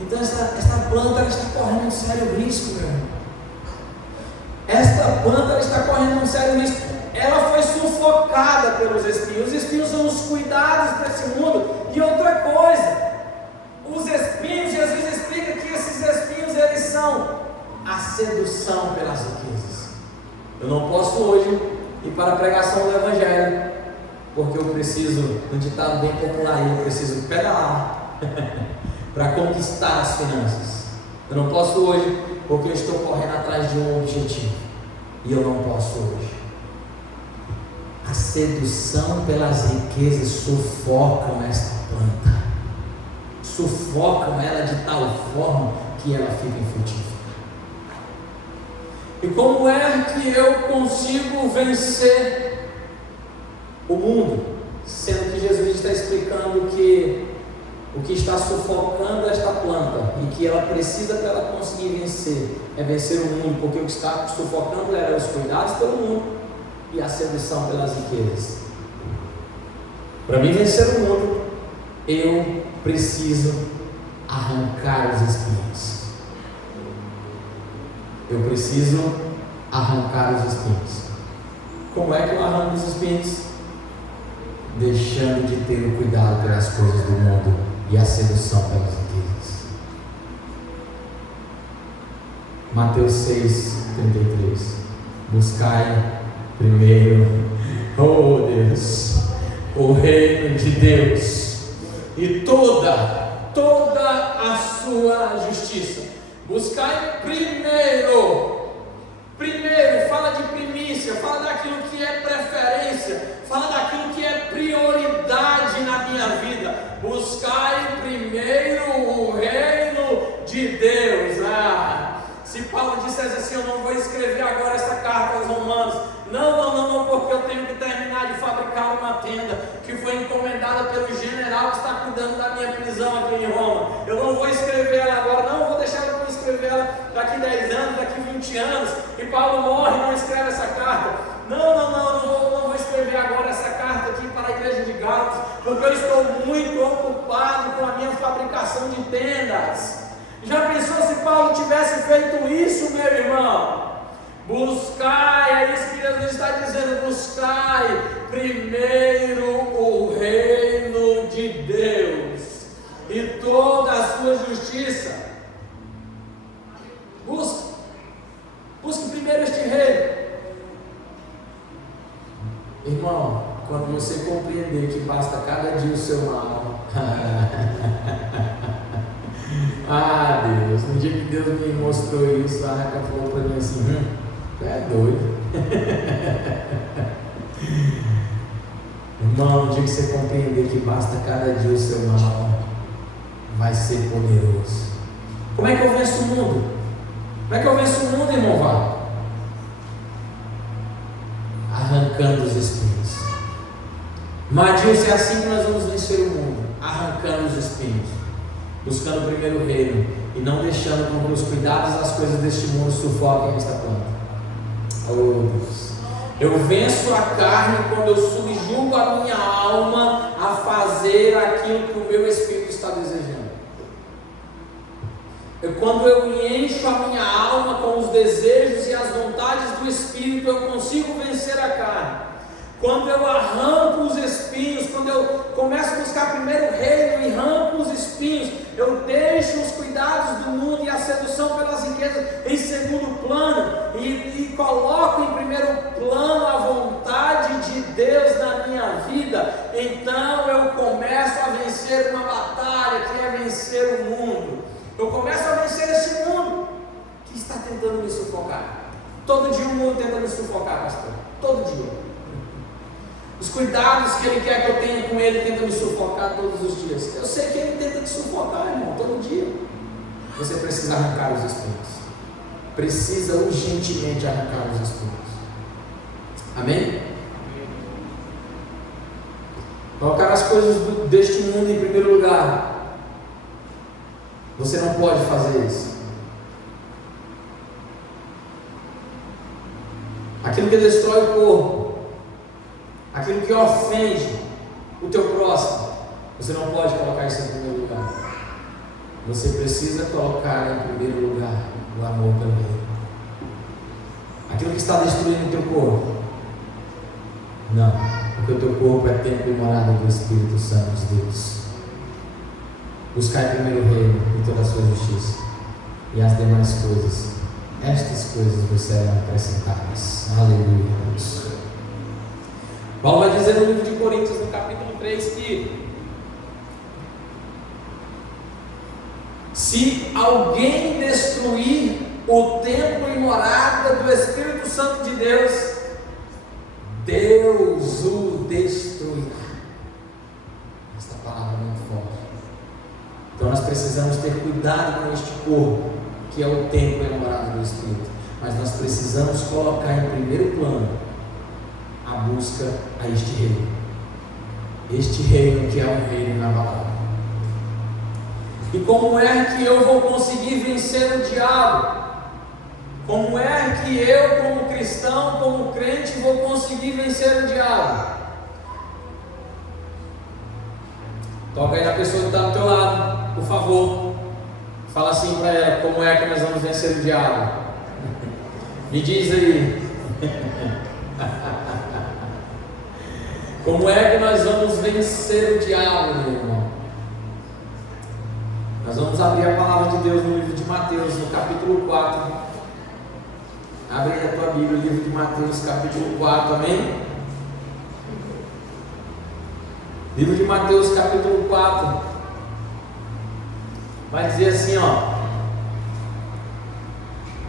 Então esta planta ela está correndo um sério risco, meu irmão. Esta planta ela está correndo um sério risco. Ela foi sufocada pelos espinhos. Os espinhos são os cuidados desse mundo. E outra coisa, os espinhos, Jesus explica que esses espinhos eles são as sedução pelas riquezas. Eu não posso hoje ir para a pregação do Evangelho, porque eu preciso, um ditado bem popular aí, eu preciso pedalar para conquistar as finanças. Eu não posso hoje, porque eu estou correndo atrás de um objetivo, e eu não posso hoje. A sedução pelas riquezas sufocam esta planta, sufocam ela de tal forma que ela fica infrutífera. E como é que eu consigo vencer o mundo? Sendo que Jesus está explicando que o que está sufocando esta planta e que ela precisa para ela conseguir vencer é vencer o mundo, porque o que está sufocando ela é os cuidados pelo mundo e a sedução pelas riquezas. Para mim vencer o mundo, eu preciso arrancar os espinhos. Eu preciso arrancar os espinhos. Como é que eu arranco os espinhos? Deixando de ter o cuidado pelas coisas do mundo e a sedução pelas riquezas. Mateus 6:33. Buscai primeiro, oh Deus, o reino de Deus e toda a sua justiça. Buscai primeiro, fala de primícia, fala daquilo que é preferência, fala daquilo que é prioridade na minha vida. Buscai primeiro o reino de Deus. Se Paulo dissesse assim, eu não vou escrever agora essa carta aos Romanos, não, porque eu tenho que terminar de fabricar uma tenda que foi encomendada pelo general que está cuidando da minha prisão aqui em Roma. Eu não vou escrever ela agora, não, vou deixar eu escrever ela daqui 10 anos, daqui 20 anos, e Paulo morre e não escreve essa carta. Não vou escrever agora essa carta aqui para a igreja de Gálatas, porque eu estou muito ocupado com a minha fabricação de tendas. Já pensou se Paulo tivesse feito isso, meu irmão? Buscai, é isso que Jesus está dizendo, buscai primeiro o reino de Deus e toda a sua justiça. Busque primeiro este reino. Irmão, quando você compreender que basta cada dia o seu mal, Deus, no dia que Deus me mostrou isso, a Raca falou para mim assim, é doido. Irmão, no dia que você compreender que basta cada dia o seu mal, vai ser poderoso. Como é que eu venço o mundo? Como é que eu venço o mundo, irmão? Vá arrancando os espinhos. Madilson, é assim que nós vamos vencer o mundo, arrancando os espinhos, buscando o primeiro reino e não deixando com que os cuidados das coisas deste mundo sufoquem esta planta. Oh Deus, eu venço a carne quando eu subjugo a minha alma a fazer aquilo que o meu espírito está desejando. Quando eu encho a minha alma com os desejos e as vontades do espírito, eu consigo vencer a carne. Quando eu arranco os espinhos, quando eu começo a buscar primeiro o reino e arranco os espinhos, eu deixo os cuidados do mundo e a sedução pelas riquezas em segundo plano e coloco em primeiro plano a vontade de Deus na minha vida. Então eu começo a vencer uma batalha que é vencer o mundo. Eu começo a vencer esse mundo que está tentando me sufocar. Todo dia o mundo tenta me sufocar, pastor. Todo dia. Os cuidados que ele quer que eu tenha com ele tenta me sufocar todos os dias. Eu sei que ele tenta te sufocar, irmão, todo dia. Você precisa arrancar os espinhos. Precisa urgentemente arrancar os espinhos. Amém? Colocar as coisas deste mundo em primeiro lugar. Você não pode fazer isso. Aquilo que destrói o corpo, aquilo que ofende o teu próximo, você não pode colocar isso em primeiro lugar. Você precisa colocar em primeiro lugar o amor pelo reino. Aquilo que está destruindo o teu corpo, não, porque o teu corpo é templo e morada do Espírito Santo de Deus. Buscar primeiro o reino e toda a sua justiça, e as demais coisas estas coisas vos serão acrescentadas. Aleluia, Deus. Paulo vai dizer no livro de Coríntios, no capítulo 3, que se alguém destruir o templo e morada do Espírito Santo de Deus, Deus o destruirá. Esta palavra é muito forte. Então nós precisamos ter cuidado com este corpo, que é o templo e a morada do Espírito. Mas nós precisamos colocar em primeiro plano a busca a este reino. Este reino que é um reino inabalável. E como é que eu vou conseguir vencer o diabo? Como é que eu, como cristão, como crente, vou conseguir vencer o diabo? Toca aí na pessoa que está do teu lado, por favor. Fala assim para ela, como é que nós vamos vencer o diabo? Me diz aí. Como é que nós vamos vencer o diabo, meu irmão? Nós vamos abrir a palavra de Deus no livro de Mateus, no capítulo 4. Abre aí a tua Bíblia, o livro de Mateus, capítulo 4, amém? Livro de Mateus, capítulo 4. Vai dizer assim, ó.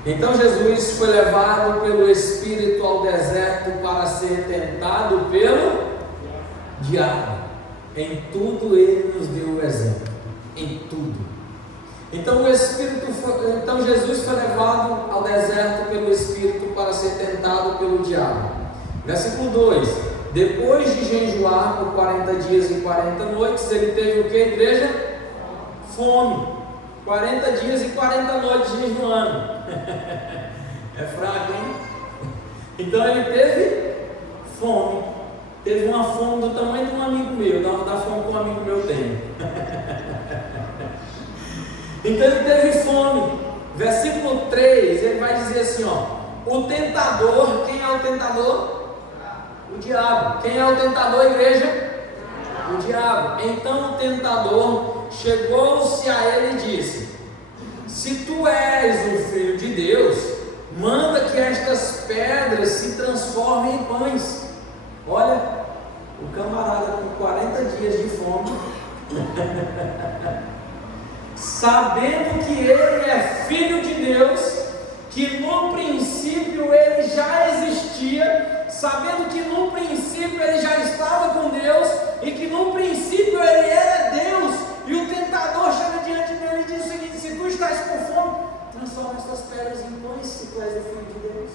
Então Jesus foi levado pelo Espírito ao deserto para ser tentado pelo diabo. Em tudo ele nos deu o exemplo. Em tudo. Então Jesus foi levado ao deserto pelo Espírito para ser tentado pelo diabo. Versículo 2: depois de jejuar por 40 dias e 40 noites, ele teve o que, igreja? Fome. 40 dias e 40 noites jejuando. É fraco, hein? Então ele teve fome. Teve uma fome do tamanho de um amigo meu, da fome que um amigo meu tem. Então ele teve fome. Versículo 3, ele vai dizer assim, ó: o tentador, quem é o tentador? O diabo. Quem é o tentador, igreja? O diabo. Então o tentador chegou-se a ele e disse: se tu és o Filho de Deus, manda que estas pedras se transformem em pães. Olha, o camarada com 40 dias de fome, sabendo que ele é Filho de Deus, que no princípio ele já existia, sabendo que no princípio ele já estava com Deus, e que no princípio ele era Deus, e o tentador chega diante dele e diz o seguinte: se tu estás com fome, transforma estas pedras em pães, se tu és o Filho de Deus.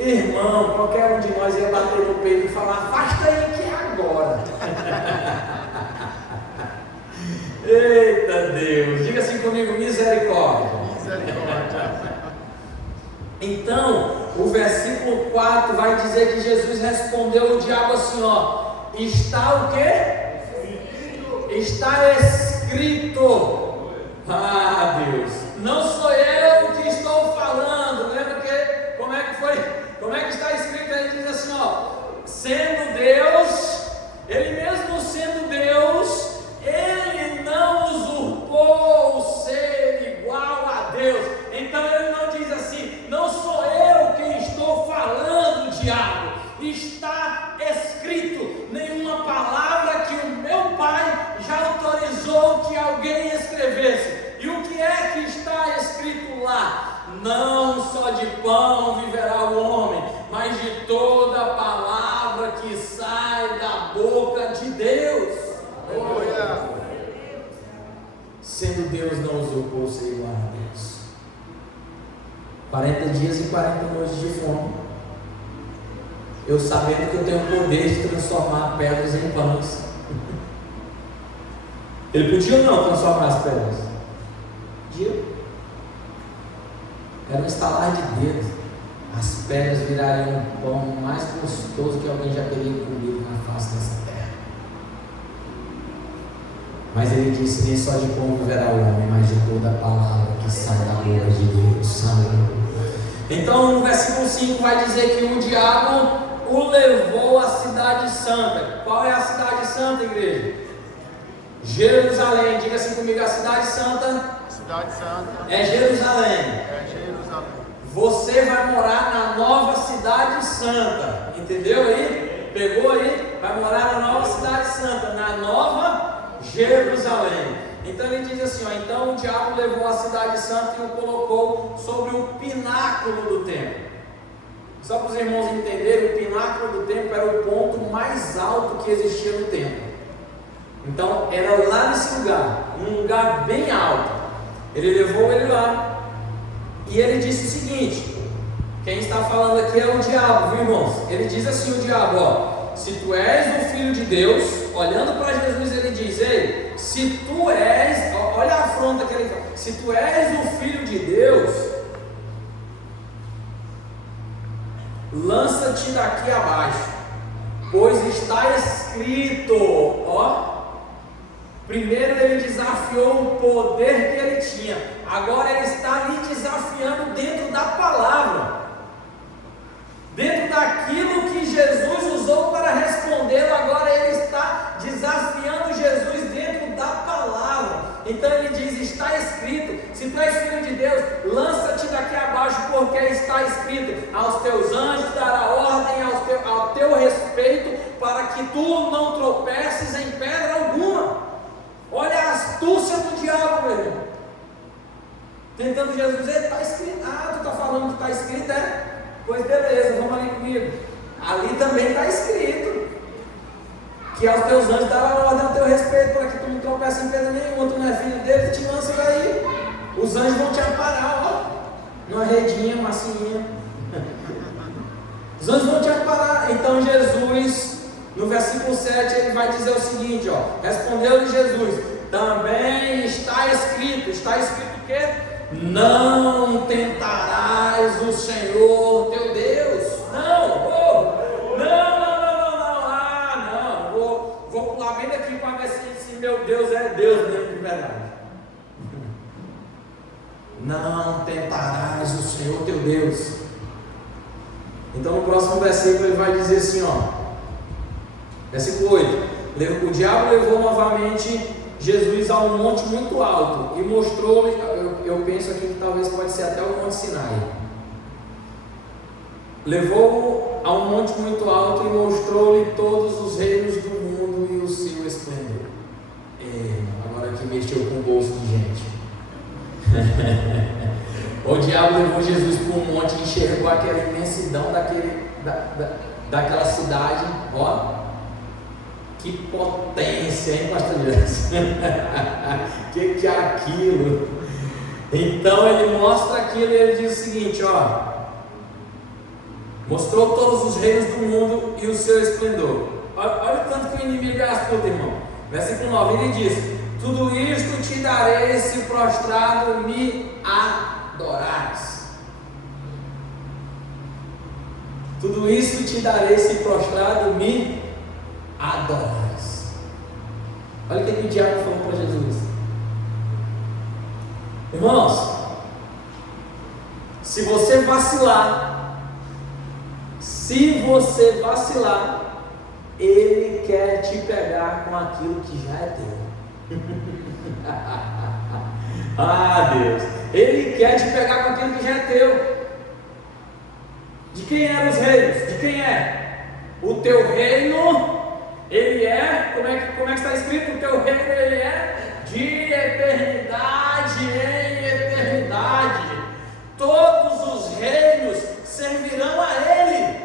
Irmão, qualquer um de nós ia bater no peito e falar: afasta aí que é agora. Eita Deus, diga assim comigo: misericórdia. Misericórdia. Então, o versículo 4 vai dizer que Jesus respondeu o diabo assim, ó: está o quê? Está escrito. Ah, Deus, não sou eu que estou falando. Lembra que, como é que foi? Como é que está escrito? Ele diz assim, ó: sendo Deus, ele mesmo sendo Deus, ele não usurpou o ser igual a Deus. Então ele não diz assim: não sou eu quem estou falando, diabo. Está escrito, nenhuma palavra que o meu Pai já autorizou que alguém escrevesse. E o que é que está escrito lá? Não só de pão viverá o homem, mas de toda palavra que sai da boca de Deus. Oh, sendo Deus, não usurpou ser igual a Deus. 40 dias e 40 noites de fome, eu sabendo que eu tenho o poder de transformar pedras em pães. Ele podia ou não transformar as pedras? Podia. Era um estalar de dedos. As pedras virariam um pão mais gostoso que alguém já teria comido na face dessa terra. Mas ele disse: nem só de pão viverá o homem, mas de toda a palavra que sai da boca de Deus. Então no versículo 5 vai dizer que o diabo o levou à cidade santa. Qual é a cidade santa, igreja? Jerusalém. Diga assim comigo: a cidade santa cidade santa é Jerusalém. é Jerusalém. Você vai morar na nova cidade santa. Entendeu aí? Pegou aí? Vai morar na nova cidade santa, na nova Jerusalém. Então ele diz assim, ó, então o diabo levou a cidade santa e o colocou sobre o pináculo do templo. Só para os irmãos entenderem, o pináculo do templo era o ponto mais alto que existia no templo. Então era lá nesse lugar, um lugar bem alto. Ele levou ele lá e ele disse o seguinte, quem está falando aqui é o diabo, viu, irmãos? Ele diz assim, o diabo, ó, se tu és o filho de Deus, olhando para Jesus ele diz, ei, se tu és, olha a afronta que ele fala, se tu és o filho de Deus, lança-te daqui abaixo, pois está escrito, ó. Primeiro ele desafiou o poder que ele tinha, agora ele está lhe desafiando dentro da palavra, dentro daquilo que Jesus usou para respondê-lo. Agora ele está desafiando Jesus dentro da palavra. Então ele diz, está escrito, se tu és filho de Deus, lança-te daqui abaixo, porque está escrito, aos teus anjos dará ordem ao teu respeito, para que tu não tropeces em pedra alguma. Olha a astúcia do diabo, meu irmão, tentando Jesus dizer, está escrito, tu está falando que está escrito, é? Pois beleza, vamos ali comigo, ali também está escrito, que aos teus anjos dará ordem ao teu respeito, para que tu não tropeces em pedra nenhuma, tu não é filho dele, te lança daí, os anjos vão te amparar, ó, numa redinha macinha, os anjos vão te amparar. Então Jesus, no versículo 7, ele vai dizer o seguinte, ó, respondeu-lhe Jesus, também está escrito o quê? Não tentarás o Senhor teu Deus. Vou pular bem daqui para ver se meu Deus é Deus mesmo de verdade. Não tentarás o Senhor teu Deus. Então no próximo versículo ele vai dizer assim, ó, versículo 8, o diabo levou novamente Jesus a um monte muito alto e mostrou-lhe, eu penso aqui que talvez pode ser até o Monte Sinai, levou-o a um monte muito alto e mostrou-lhe todos os reinos do mundo e o seu esplendor. Agora que mexeu com o bolso de gente. O diabo levou Jesus para um monte e enxergou aquela imensidão daquela cidade, ó. Que potência, hein, pastor Jans? que é aquilo? Então ele mostra aquilo e ele diz o seguinte, ó, mostrou todos os reinos do mundo e o seu esplendor. Olha o tanto que o inimigo é astuto, irmão. Versículo 9, ele diz, tudo isto te darei se prostrado me adorares. Tudo isso te darei se prostrado me adorares. Olha o que o diabo falou para Jesus. Irmãos, se você vacilar, ele quer te pegar com aquilo que já é teu. Deus, ele quer te pegar com aquilo que já é teu. De quem eram os reinos? De quem é? O teu reino, ele é, como é que está escrito? O teu reino, ele é de eternidade em eternidade. Todos os reinos servirão a ele.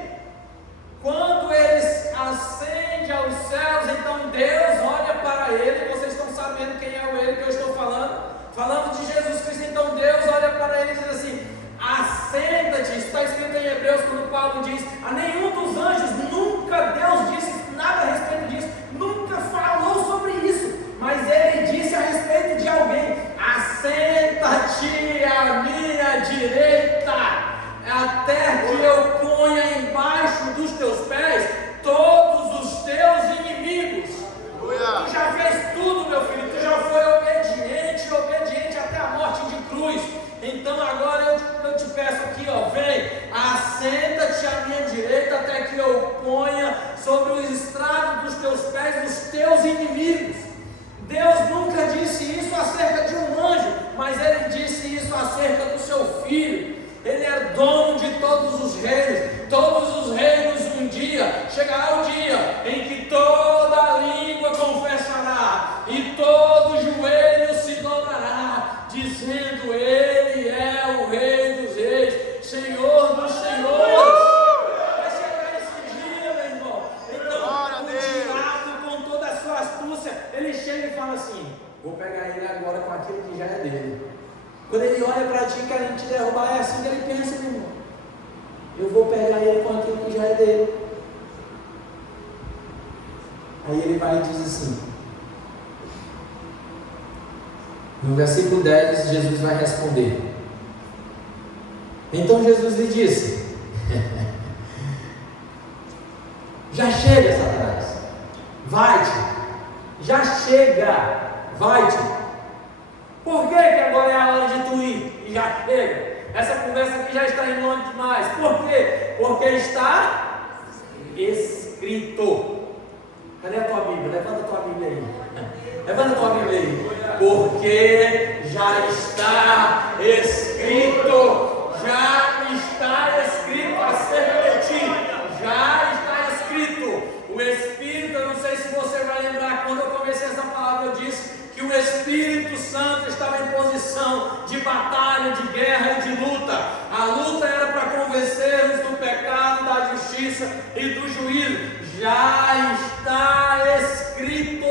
Quando eles ascendem aos céus, então Deus olha para ele. Vocês estão sabendo quem é o ele que eu estou falando? Falando de Jesus Cristo. Então Deus olha para ele e diz assim, assenta-te. Isso está escrito em Hebreus, quando Paulo diz, a nenhum dos anjos nunca Deus disse nada a respeito disso, nunca falou sobre isso, mas ele disse a respeito de alguém, assenta-te à minha direita, até que eu ponha embaixo dos teus pés todos os teus inimigos. Tu já fez tudo, meu filho, tu já foi obediente até a morte de cruz. Então agora eu te peço aqui, ó, vem, assenta-te à minha direita até que eu ponha sobre o estrado dos teus pés os teus inimigos. Deus nunca disse isso acerca de um anjo, mas ele todos os reinos um dia, chegará o dia em que toda língua confessará e todo joelho se dobrará, dizendo: Ele é o Rei dos Reis, Senhor dos Senhores. Vai chegar esse dia, meu irmão. Então, o diabo, com toda a sua astúcia, ele chega e fala assim: vou pegar ele agora com aquilo que já é dele. Quando ele olha para ti querendo te derrubar, é assim que ele pensa, meu irmão. Eu vou pegar ele com aquilo que já é dele. Aí ele vai e diz assim, no versículo 10, Jesus vai responder. Então Jesus lhe disse: já chega, Satanás, vai-te, já chega, vai-te. Por que agora é a hora de tu ir? E já chega. Essa conversa aqui já está indo longe demais. Por quê? Porque está escrito. Cadê a tua Bíblia? Levanta a tua Bíblia aí. Levanta a tua Bíblia aí. Porque já está escrito. Já está escrito acerca de ti. Já está escrito. O Espírito, eu não sei se você vai lembrar, quando eu comecei essa palavra, eu disse que o Espírito Santo estava em posição de batalha, de guerra e de luta. A luta era para convencer-nos do pecado, da justiça e do juízo. Já está escrito.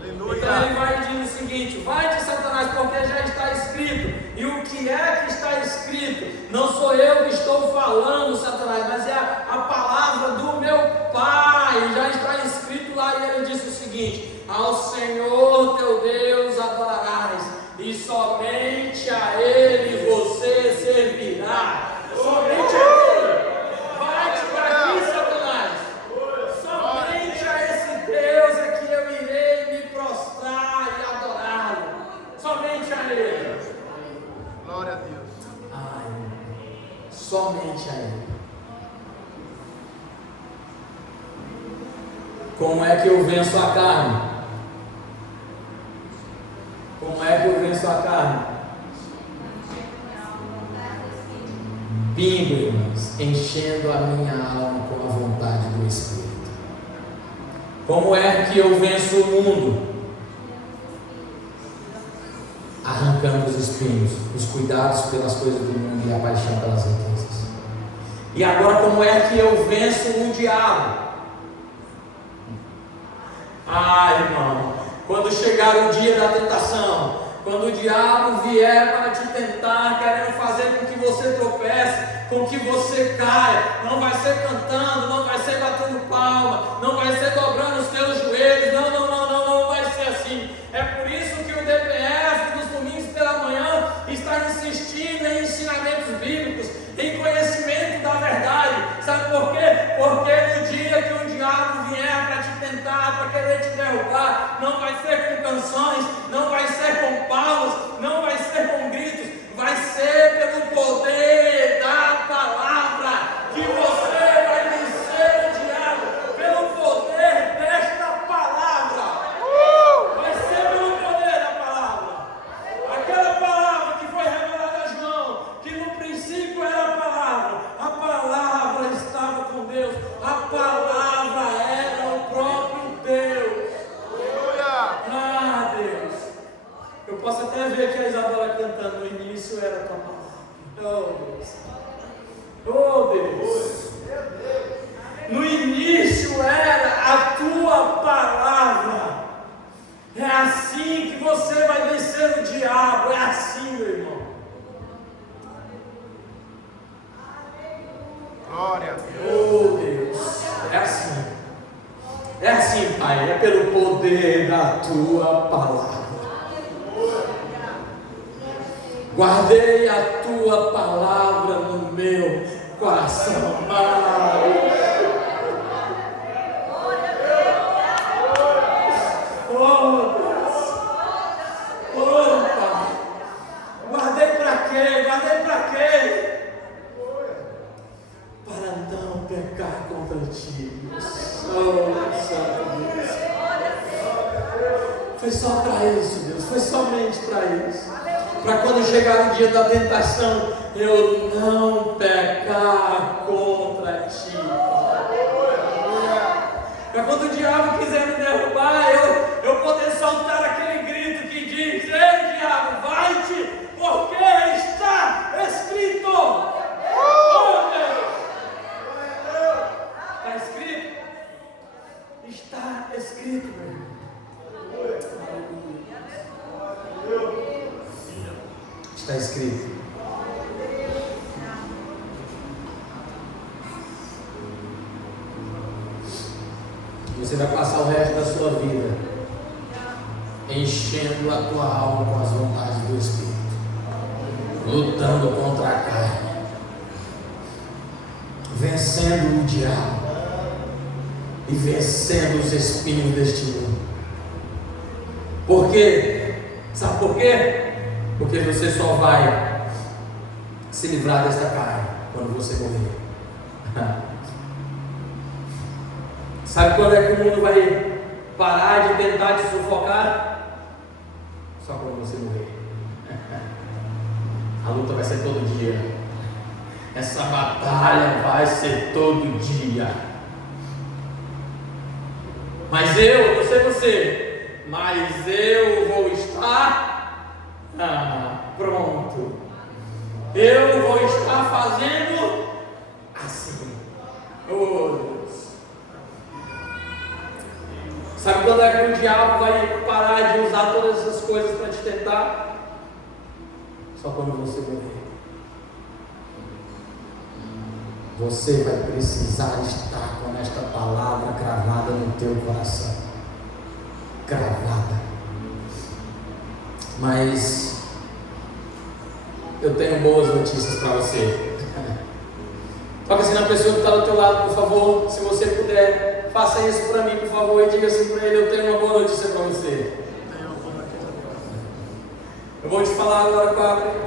Aleluia. Então ele vai dizer o seguinte: vai de Satanás, porque já está escrito. E o que é que está escrito? Não sou eu que estou falando, Satanás, mas é a palavra do meu Pai. Já está escrito lá, e ele disse o seguinte: ao Senhor teu Deus adorarás, e somente a Ele você servirá. Somente a Ele. Vai-te daqui, Satanás. Somente a esse Deus é que eu irei me prostrar e adorá-lo. Somente a Ele. Glória a Deus. Ai, somente a Ele. Como é que eu venço a carne? Como é que eu venço a carne? Bingo, irmãos, enchendo a minha alma com a vontade do Espírito. Como é que eu venço o mundo? Arrancando os espinhos, os cuidados pelas coisas do mundo e a paixão pelas riquezas. E agora, como é que eu venço o diabo? Irmão, quando chegar o dia da tentação, quando o diabo vier para te tentar, querendo fazer com que você tropece, com que você caia, não vai ser cantando, não vai ser batendo palma, não vai ser dobrando os teus joelhos, não vai ser assim. É por isso que o DPF nos domingos pela manhã está insistindo em ensinamentos bíblicos, em conhecimento da verdade. Sabe por quê? Porque no dia que o diabo vier para te tentar, para querer te derrubar, não vai ser com canções, não vai ser com palmas, não vai ser com gritos, vai ser pelo poder da palavra que você vai vencer o diabo, pelo poder desta palavra. Vai ser pelo poder da palavra. Aquela palavra que foi revelada a João, que no princípio era a palavra estava com Deus, a palavra era o próprio Deus. Deus. Eu posso até ver que a Isabela cantando, no início era a tua palavra. Oh Deus. No início era a tua palavra. É assim que você vai vencer o diabo. É assim, meu irmão. Glória a Deus. Oh Deus. É assim. É assim, Pai. É pelo poder da tua palavra. Guardei a tua palavra no meu coração. Oh Deus. Oh Pai. Guardei para quê? Guardei para quê? Para não pecar contra ti. Oh Santo Deus. Foi só para isso, Deus. Foi somente para isso. Para quando chegar o dia da tentação, eu não peco Você vai passar o resto da sua vida enchendo a tua alma com as vontades do Espírito, lutando contra a carne, vencendo o diabo e vencendo os espinhos deste mundo. Por quê? Sabe por quê? Porque você só vai se livrar desta carne quando você morrer. Sabe quando é que o mundo vai parar de tentar te sufocar? Só quando você morrer. A luta vai ser todo dia. Essa batalha vai ser todo dia. Mas eu, não sei você, mas eu vou estar pronto. Eu vou estar fazendo assim. Oh, Deus. Sabe quando é que o diabo vai parar de usar todas essas coisas para te tentar? Só quando você morrer. Você vai precisar estar com esta palavra cravada no teu coração. Cravada. Mas eu tenho boas notícias para você. Toca assim na pessoa que está do teu lado, por favor. Se você puder, faça isso para mim, por favor, e diga assim para ele: eu tenho uma boa notícia para você. Eu vou te falar agora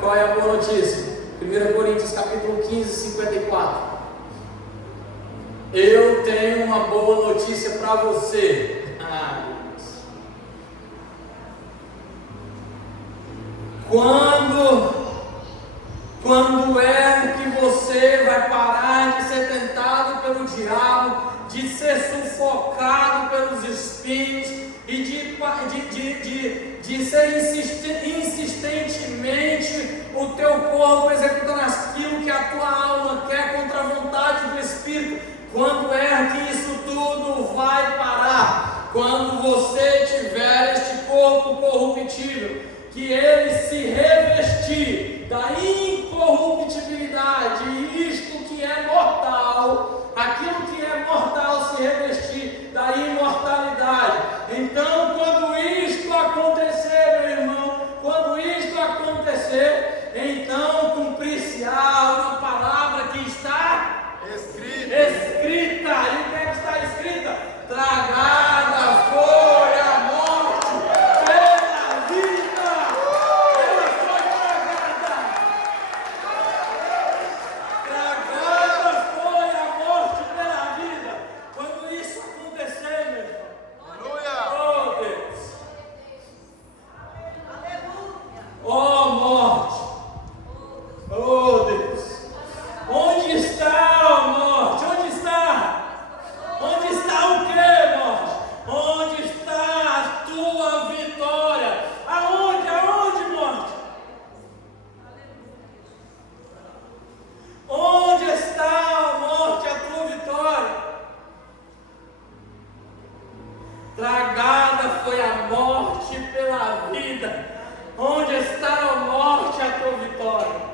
qual é a boa notícia. 1 Coríntios capítulo 15, 54. Eu tenho uma boa notícia para você. Quando é que você vai parar de ser tentado pelo diabo, de ser sufocado pelos espinhos e de ser insistentemente o teu corpo executando aquilo que a tua alma quer contra a vontade do Espírito? Quando é que isso tudo vai parar? Quando você tiver este corpo corruptível, que ele se revestir da incorruptibilidade, isto que é mortal, aquilo que é mortal se revestir da imortalidade. Então, quando isto acontecer, meu irmão, quando isto acontecer, então cumprir-se-á uma palavra que está escrita. E o que é que está escrita? Tragada foi a morte pela vida. Ela foi tragada. Tragada foi a morte pela vida. Quando isso acontecer, meu irmão. Aleluia. Oh, Deus. Aleluia. Oh, morte. Oh, Deus. Onde está a morte? Onde está? Onde está o que, morte? Onde está a tua vitória? Aonde, morte? Onde está a morte, a tua vitória? Tragada foi a morte pela vida. Onde está a morte, a tua vitória?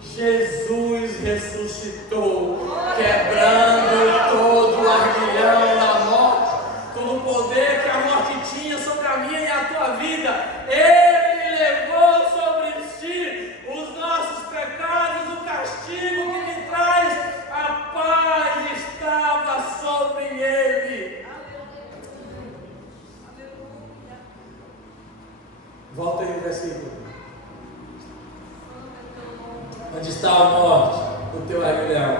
Jesus ressuscitou, quebrando todo o aguilhão da morte, todo o poder que a morte tinha sobre a minha e a tua vida. Ele levou sobre si os nossos pecados, o castigo que me traz a paz estava sobre ele. Volta aí o versículo. Onde está a morte, o teu aguilhão?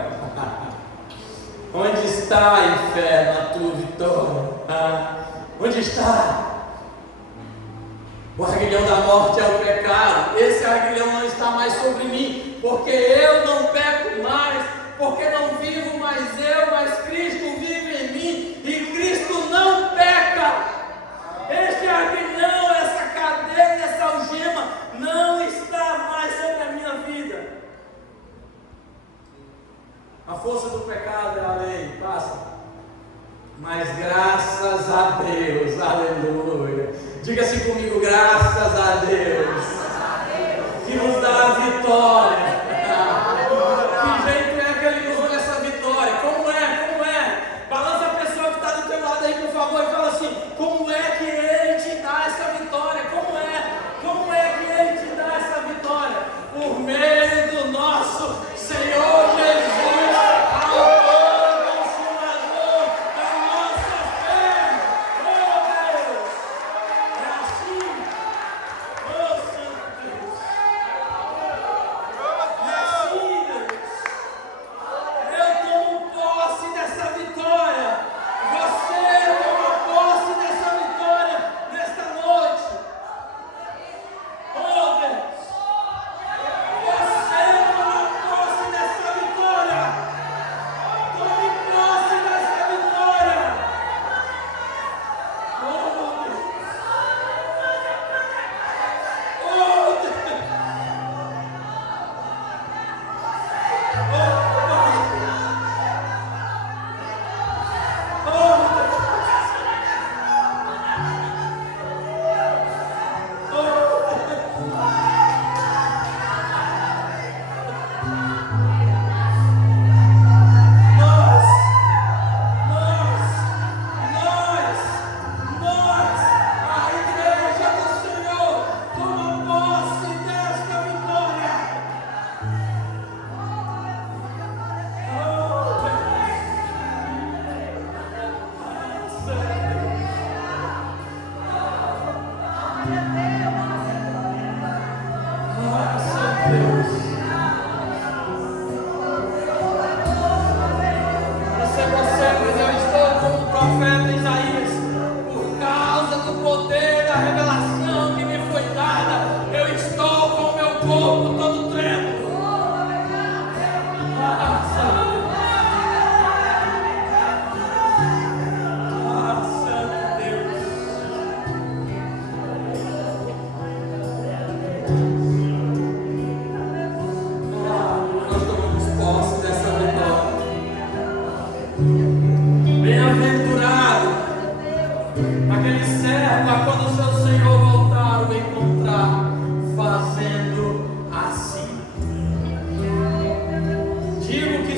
Onde está, inferno, a tua vitória? Onde está? O aguilhão da morte é o pecado. Esse aguilhão não está mais sobre mim, porque eu não peco mais, porque não vivo mais eu, mas Cristo vive em mim, e Cristo não peca. Este aguilhão, essa cadeia, essa algema não está mais sobre a minha vida. A força do pecado é a lei, passa. Mas graças a Deus, aleluia. Diga assim comigo: graças a Deus, que nos dá a vitória. Que jeito é que Ele nos dá essa vitória? Como é? Balança a pessoa que está do teu lado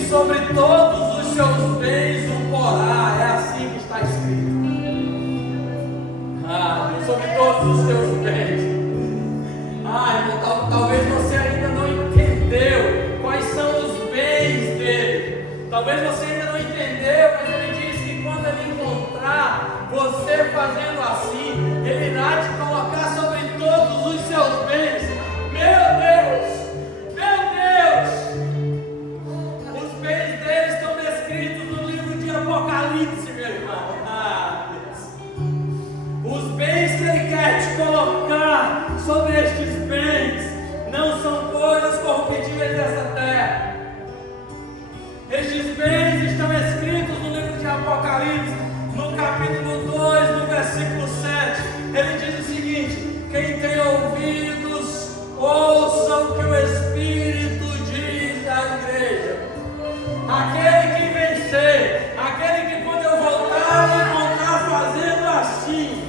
e sobre todos os seus bens o porá. É assim que está escrito. Deus, sobre todos os teus bens. Irmão, talvez você ainda não entendeu quais são os bens dele. Talvez você ainda não entendeu, mas ele diz que quando ele encontrar você fazendo assim, ele irá te colocar sobre todos os seus bens. Meu Deus! Meu Deus! Os bens dele estão descritos no livro de Apocalipse, meu irmão. Os bens que ele quer te colocar sobre estes bens não são coisas corruptíveis dessa terra. Estes bens estão escritos no livro de Apocalipse, no capítulo 2, no versículo 7. Ele diz o seguinte: quem tem ouvidos, ouça o que o Espírito diz à igreja. Aquele que vencer, aquele que quando eu voltar, me encontrar fazendo assim.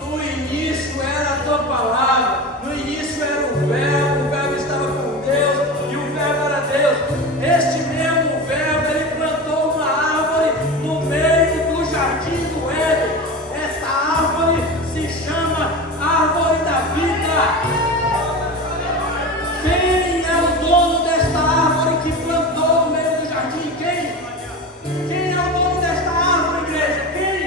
No início era a tua palavra, no início era o verbo estava com Deus e o verbo era Deus. Este mesmo verbo, ele plantou uma árvore no meio do jardim do Éden. Esta árvore se chama árvore da vida. Quem é o dono desta árvore que plantou no meio do jardim? Quem é o dono desta árvore, igreja? Quem?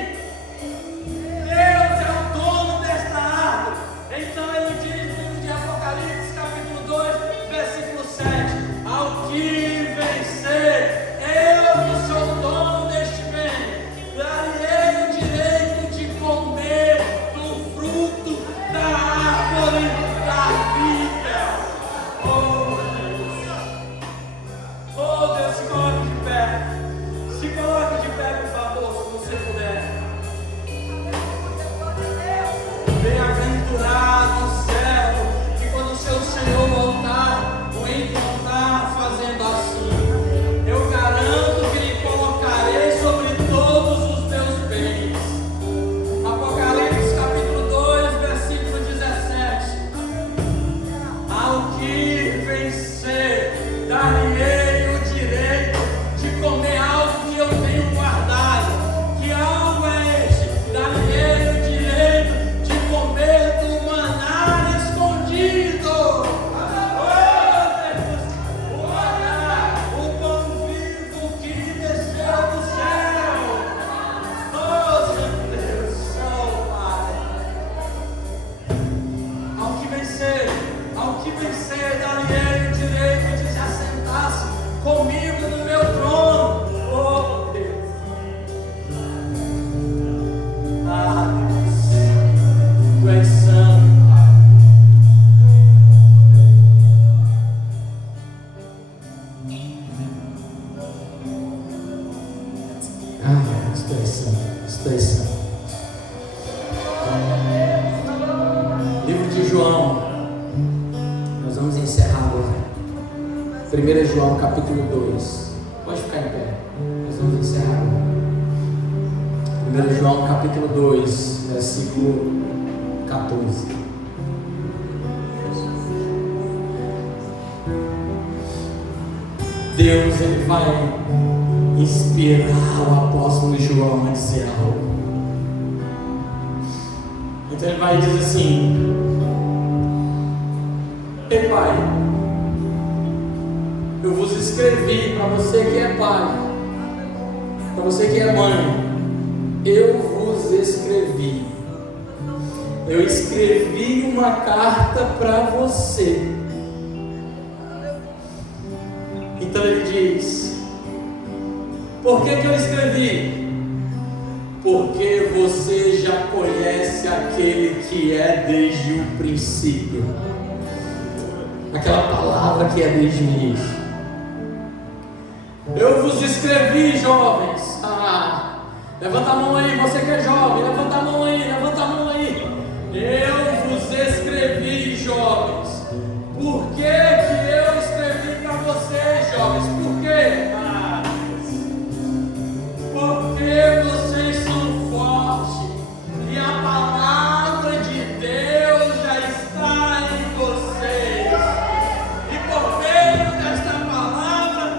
Deus é o dono desta árvore. Então ele diz no livro de Apocalipse, capítulo 2, versículo 7: ao que vencer, eu que sou o dono deste bem, darei o direito de comer do fruto da árvore da vida. Oh Deus, se coloque de pé. Se coloque de pé, por favor, se você puder. Bem-aventurado o servo que quando o seu Senhor voltar, o encontrar fazendo assim. Eu garanto que lhe colocarei sobre todos os teus bens. Apocalipse capítulo 2, versículo 17. Ao que vencer, dar-lhe-ei o direito de comer algo que eu tenho guardado. Que algo é este? Dar-lhe-ei o direito de comer do maná escondido. Oh Deus! O maná, o pão vivo que desceu do céu. Oh meu Deus, oh Pai. Ao que vencer, dar-lhe-ei o direito de se assentar-se comigo no meu trono. Oh Deus! Deus, tu és santo, Pai. Deus, tu és santo, tu és santo. Livro de João, nós vamos encerrar agora. 1 João capítulo 2. Pode ficar em pé. Nós vamos encerrar agora. 1 João capítulo 2, versículo 14. Deus, ele vai inspirar o apóstolo João a dizer algo. Então ele vai dizer assim: ei Pai, eu vos escrevi, para você que é pai, para você que é mãe, eu vos escrevi. Eu escrevi uma carta para você. Então ele diz: por que eu escrevi? Porque você já conhece aquele que é desde o princípio. Aquela palavra que é desde o início. Eu vos escrevi, jovens. Levanta a mão aí, você que é jovem. Levanta a mão aí, levanta a mão aí. Eu vos escrevi, jovens. Por que eu escrevi para vocês, jovens? Por quê? Porque vocês são fortes e a palavra de Deus já está em vocês. E por meio desta palavra,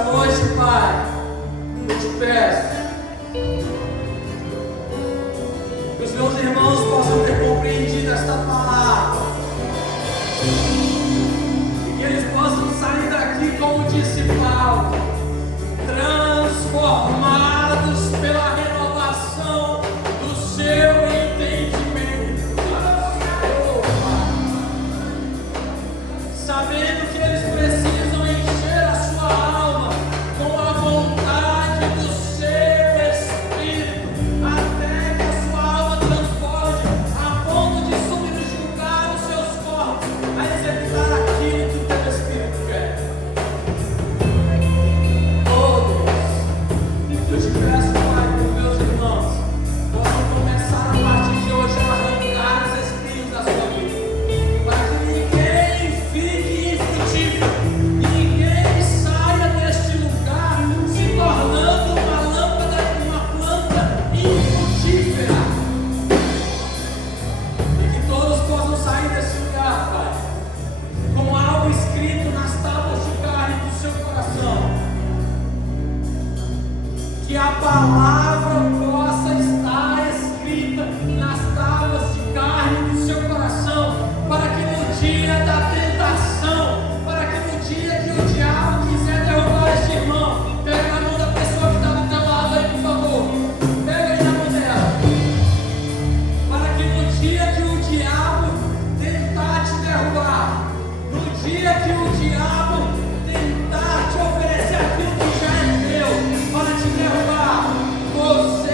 Nessa noite, Pai, eu te peço que os meus irmãos possam ter compreendido esta palavra e que eles possam sair daqui, como disse Paulo, transformados pela renovação do seu entendimento. Oh, Pai. Sabendo que eles precisam encher a sua alma com a vontade do seu Espírito, até que a sua alma transborde a ponto de subjugar os seus corpos a executar aquilo que o teu Espírito quer. Oh Deus, eu te peço, Pai, que os meus irmãos possam começar a partir de hoje a arrancar os espinhos da sua vida, para que ninguém fique infrutífero, ninguém saia deste lugar se tornando uma lâmpada, uma planta infrutífera, e que todos possam sair desse lugar, Pai, com algo escrito nas tábuas de carne do seu coração, que a palavra possa estar escrita nas tábuas de carne do seu coração, para que no dia da tentação, para que no dia que o diabo quiser derrubar este irmão, pega na mão da pessoa que está do teu lado aí, por favor, pega aí na mão dela, para que no dia que o diabo tentar te derrubar, no dia que o diabo tentar te oferecer aquilo que já é teu, para te derrubar, você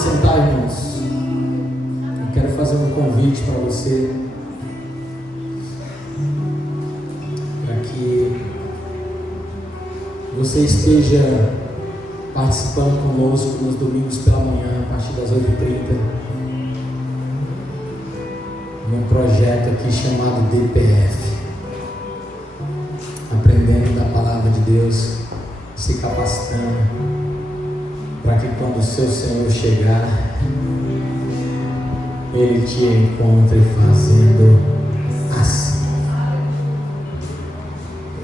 Sentar, irmãos. Eu quero fazer um convite para você, para que você esteja participando conosco nos domingos pela manhã, a partir das 8h30, num projeto aqui chamado DPF, aprendendo da palavra de Deus, se capacitando, para que quando o seu Senhor chegar, Ele te encontre fazendo